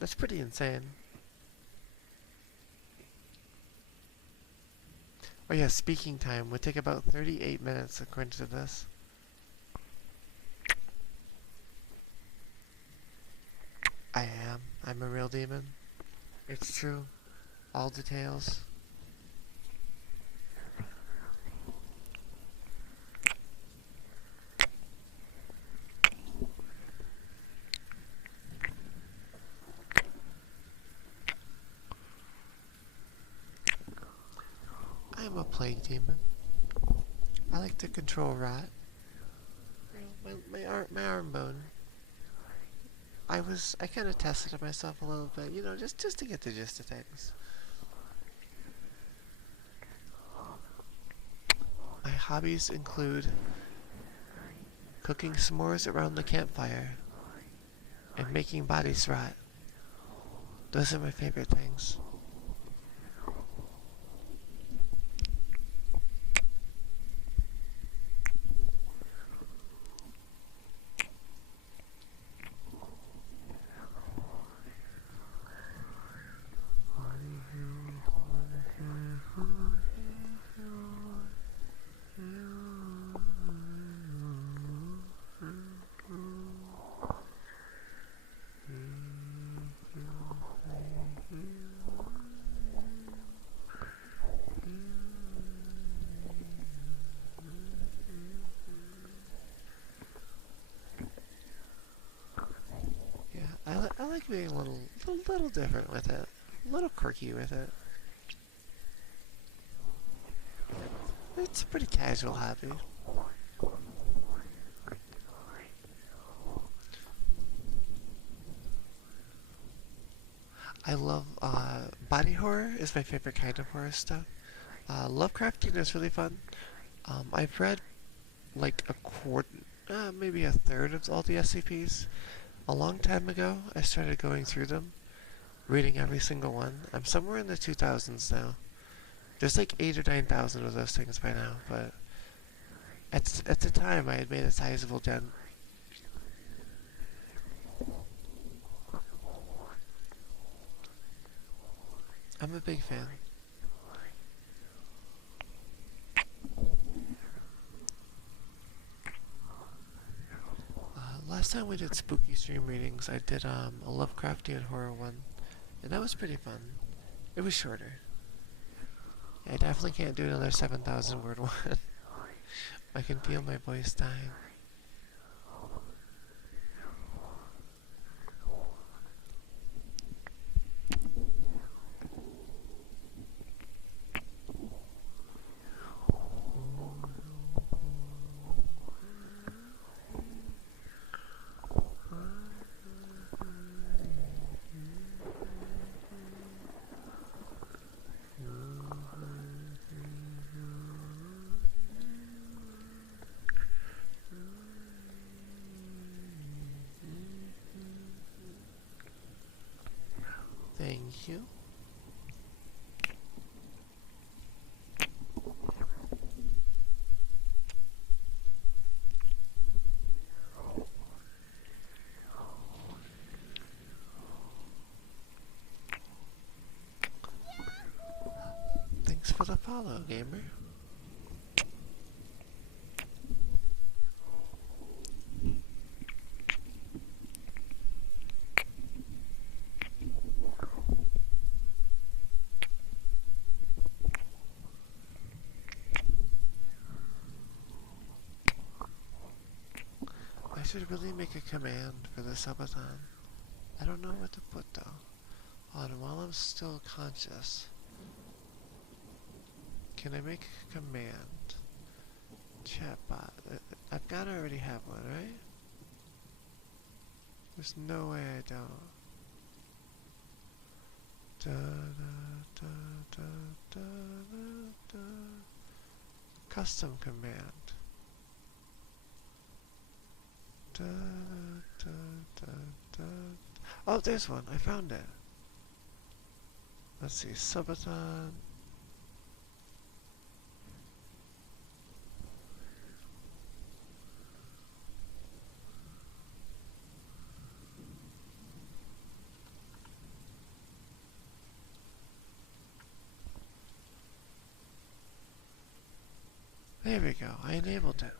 That's pretty insane. Oh yeah, speaking time would take about 38 minutes according to this. I am. I'm a real demon. It's true. All details. a plague demon. I like to control rat. My arm bone. I kind of tested it myself a little bit, you know, just to get the gist of things. My hobbies include cooking s'mores around the campfire and making bodies rot. Those are my favorite things. Yeah, I like being a little different with it, a little quirky with it. It's a pretty casual hobby. I love body horror is my favorite kind of horror stuff. Lovecrafting is really fun. I've read like a quarter, maybe a third of all the SCPs. A long time ago, I started going through them, reading every single one. I'm somewhere in the 2000s now. There's like 8 or 9,000 of those things by now, but at the time I had made a sizable dent. I'm a big fan. Last time we did spooky stream readings, I did a Lovecraftian horror one, and that was pretty fun. It was shorter. Yeah, I definitely can't do another 7,000 word one. I can feel my voice dying. Thank you. Thanks for the follow, gamer. I should really make a command for the subathon. I don't know what to put though. Hold on, while I'm still conscious, can I make a command? Chatbot. I've gotta already have one, right? There's no way I don't. Da, da, da, da, da, da. Custom command. Da, da, da, da. Oh, there's one. I found it. Let's see. Subathon. There we go. I enabled it.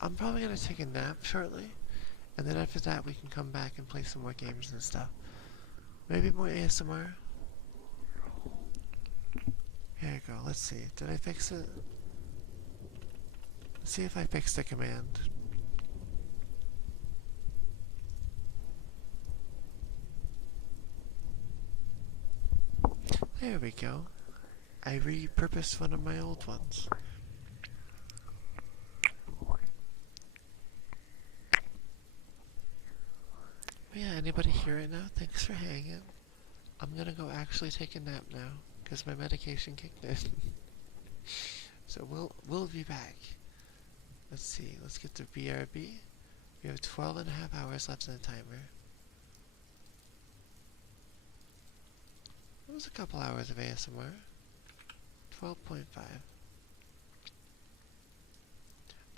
I'm probably gonna take a nap shortly, and then after that we can come back and play some more games and stuff. Maybe more ASMR. Here you go. Let's see. Did I fix it? Let's see if I fixed the command. There we go. I repurposed one of my old ones. But yeah, anybody here right now? Thanks for hanging. I'm gonna go actually take a nap now, because my medication kicked in. So we'll be back. Let's see, let's get to BRB. We have 12 and a half hours left in the timer. It was a couple hours of ASMR. 12.5.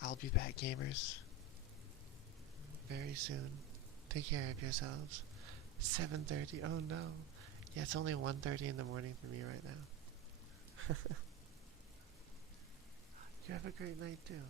I'll be back, gamers. Very soon. Take care of yourselves. 7:30. Oh no. Yeah, it's only 1:30 in the morning for me right now. You have a great night too.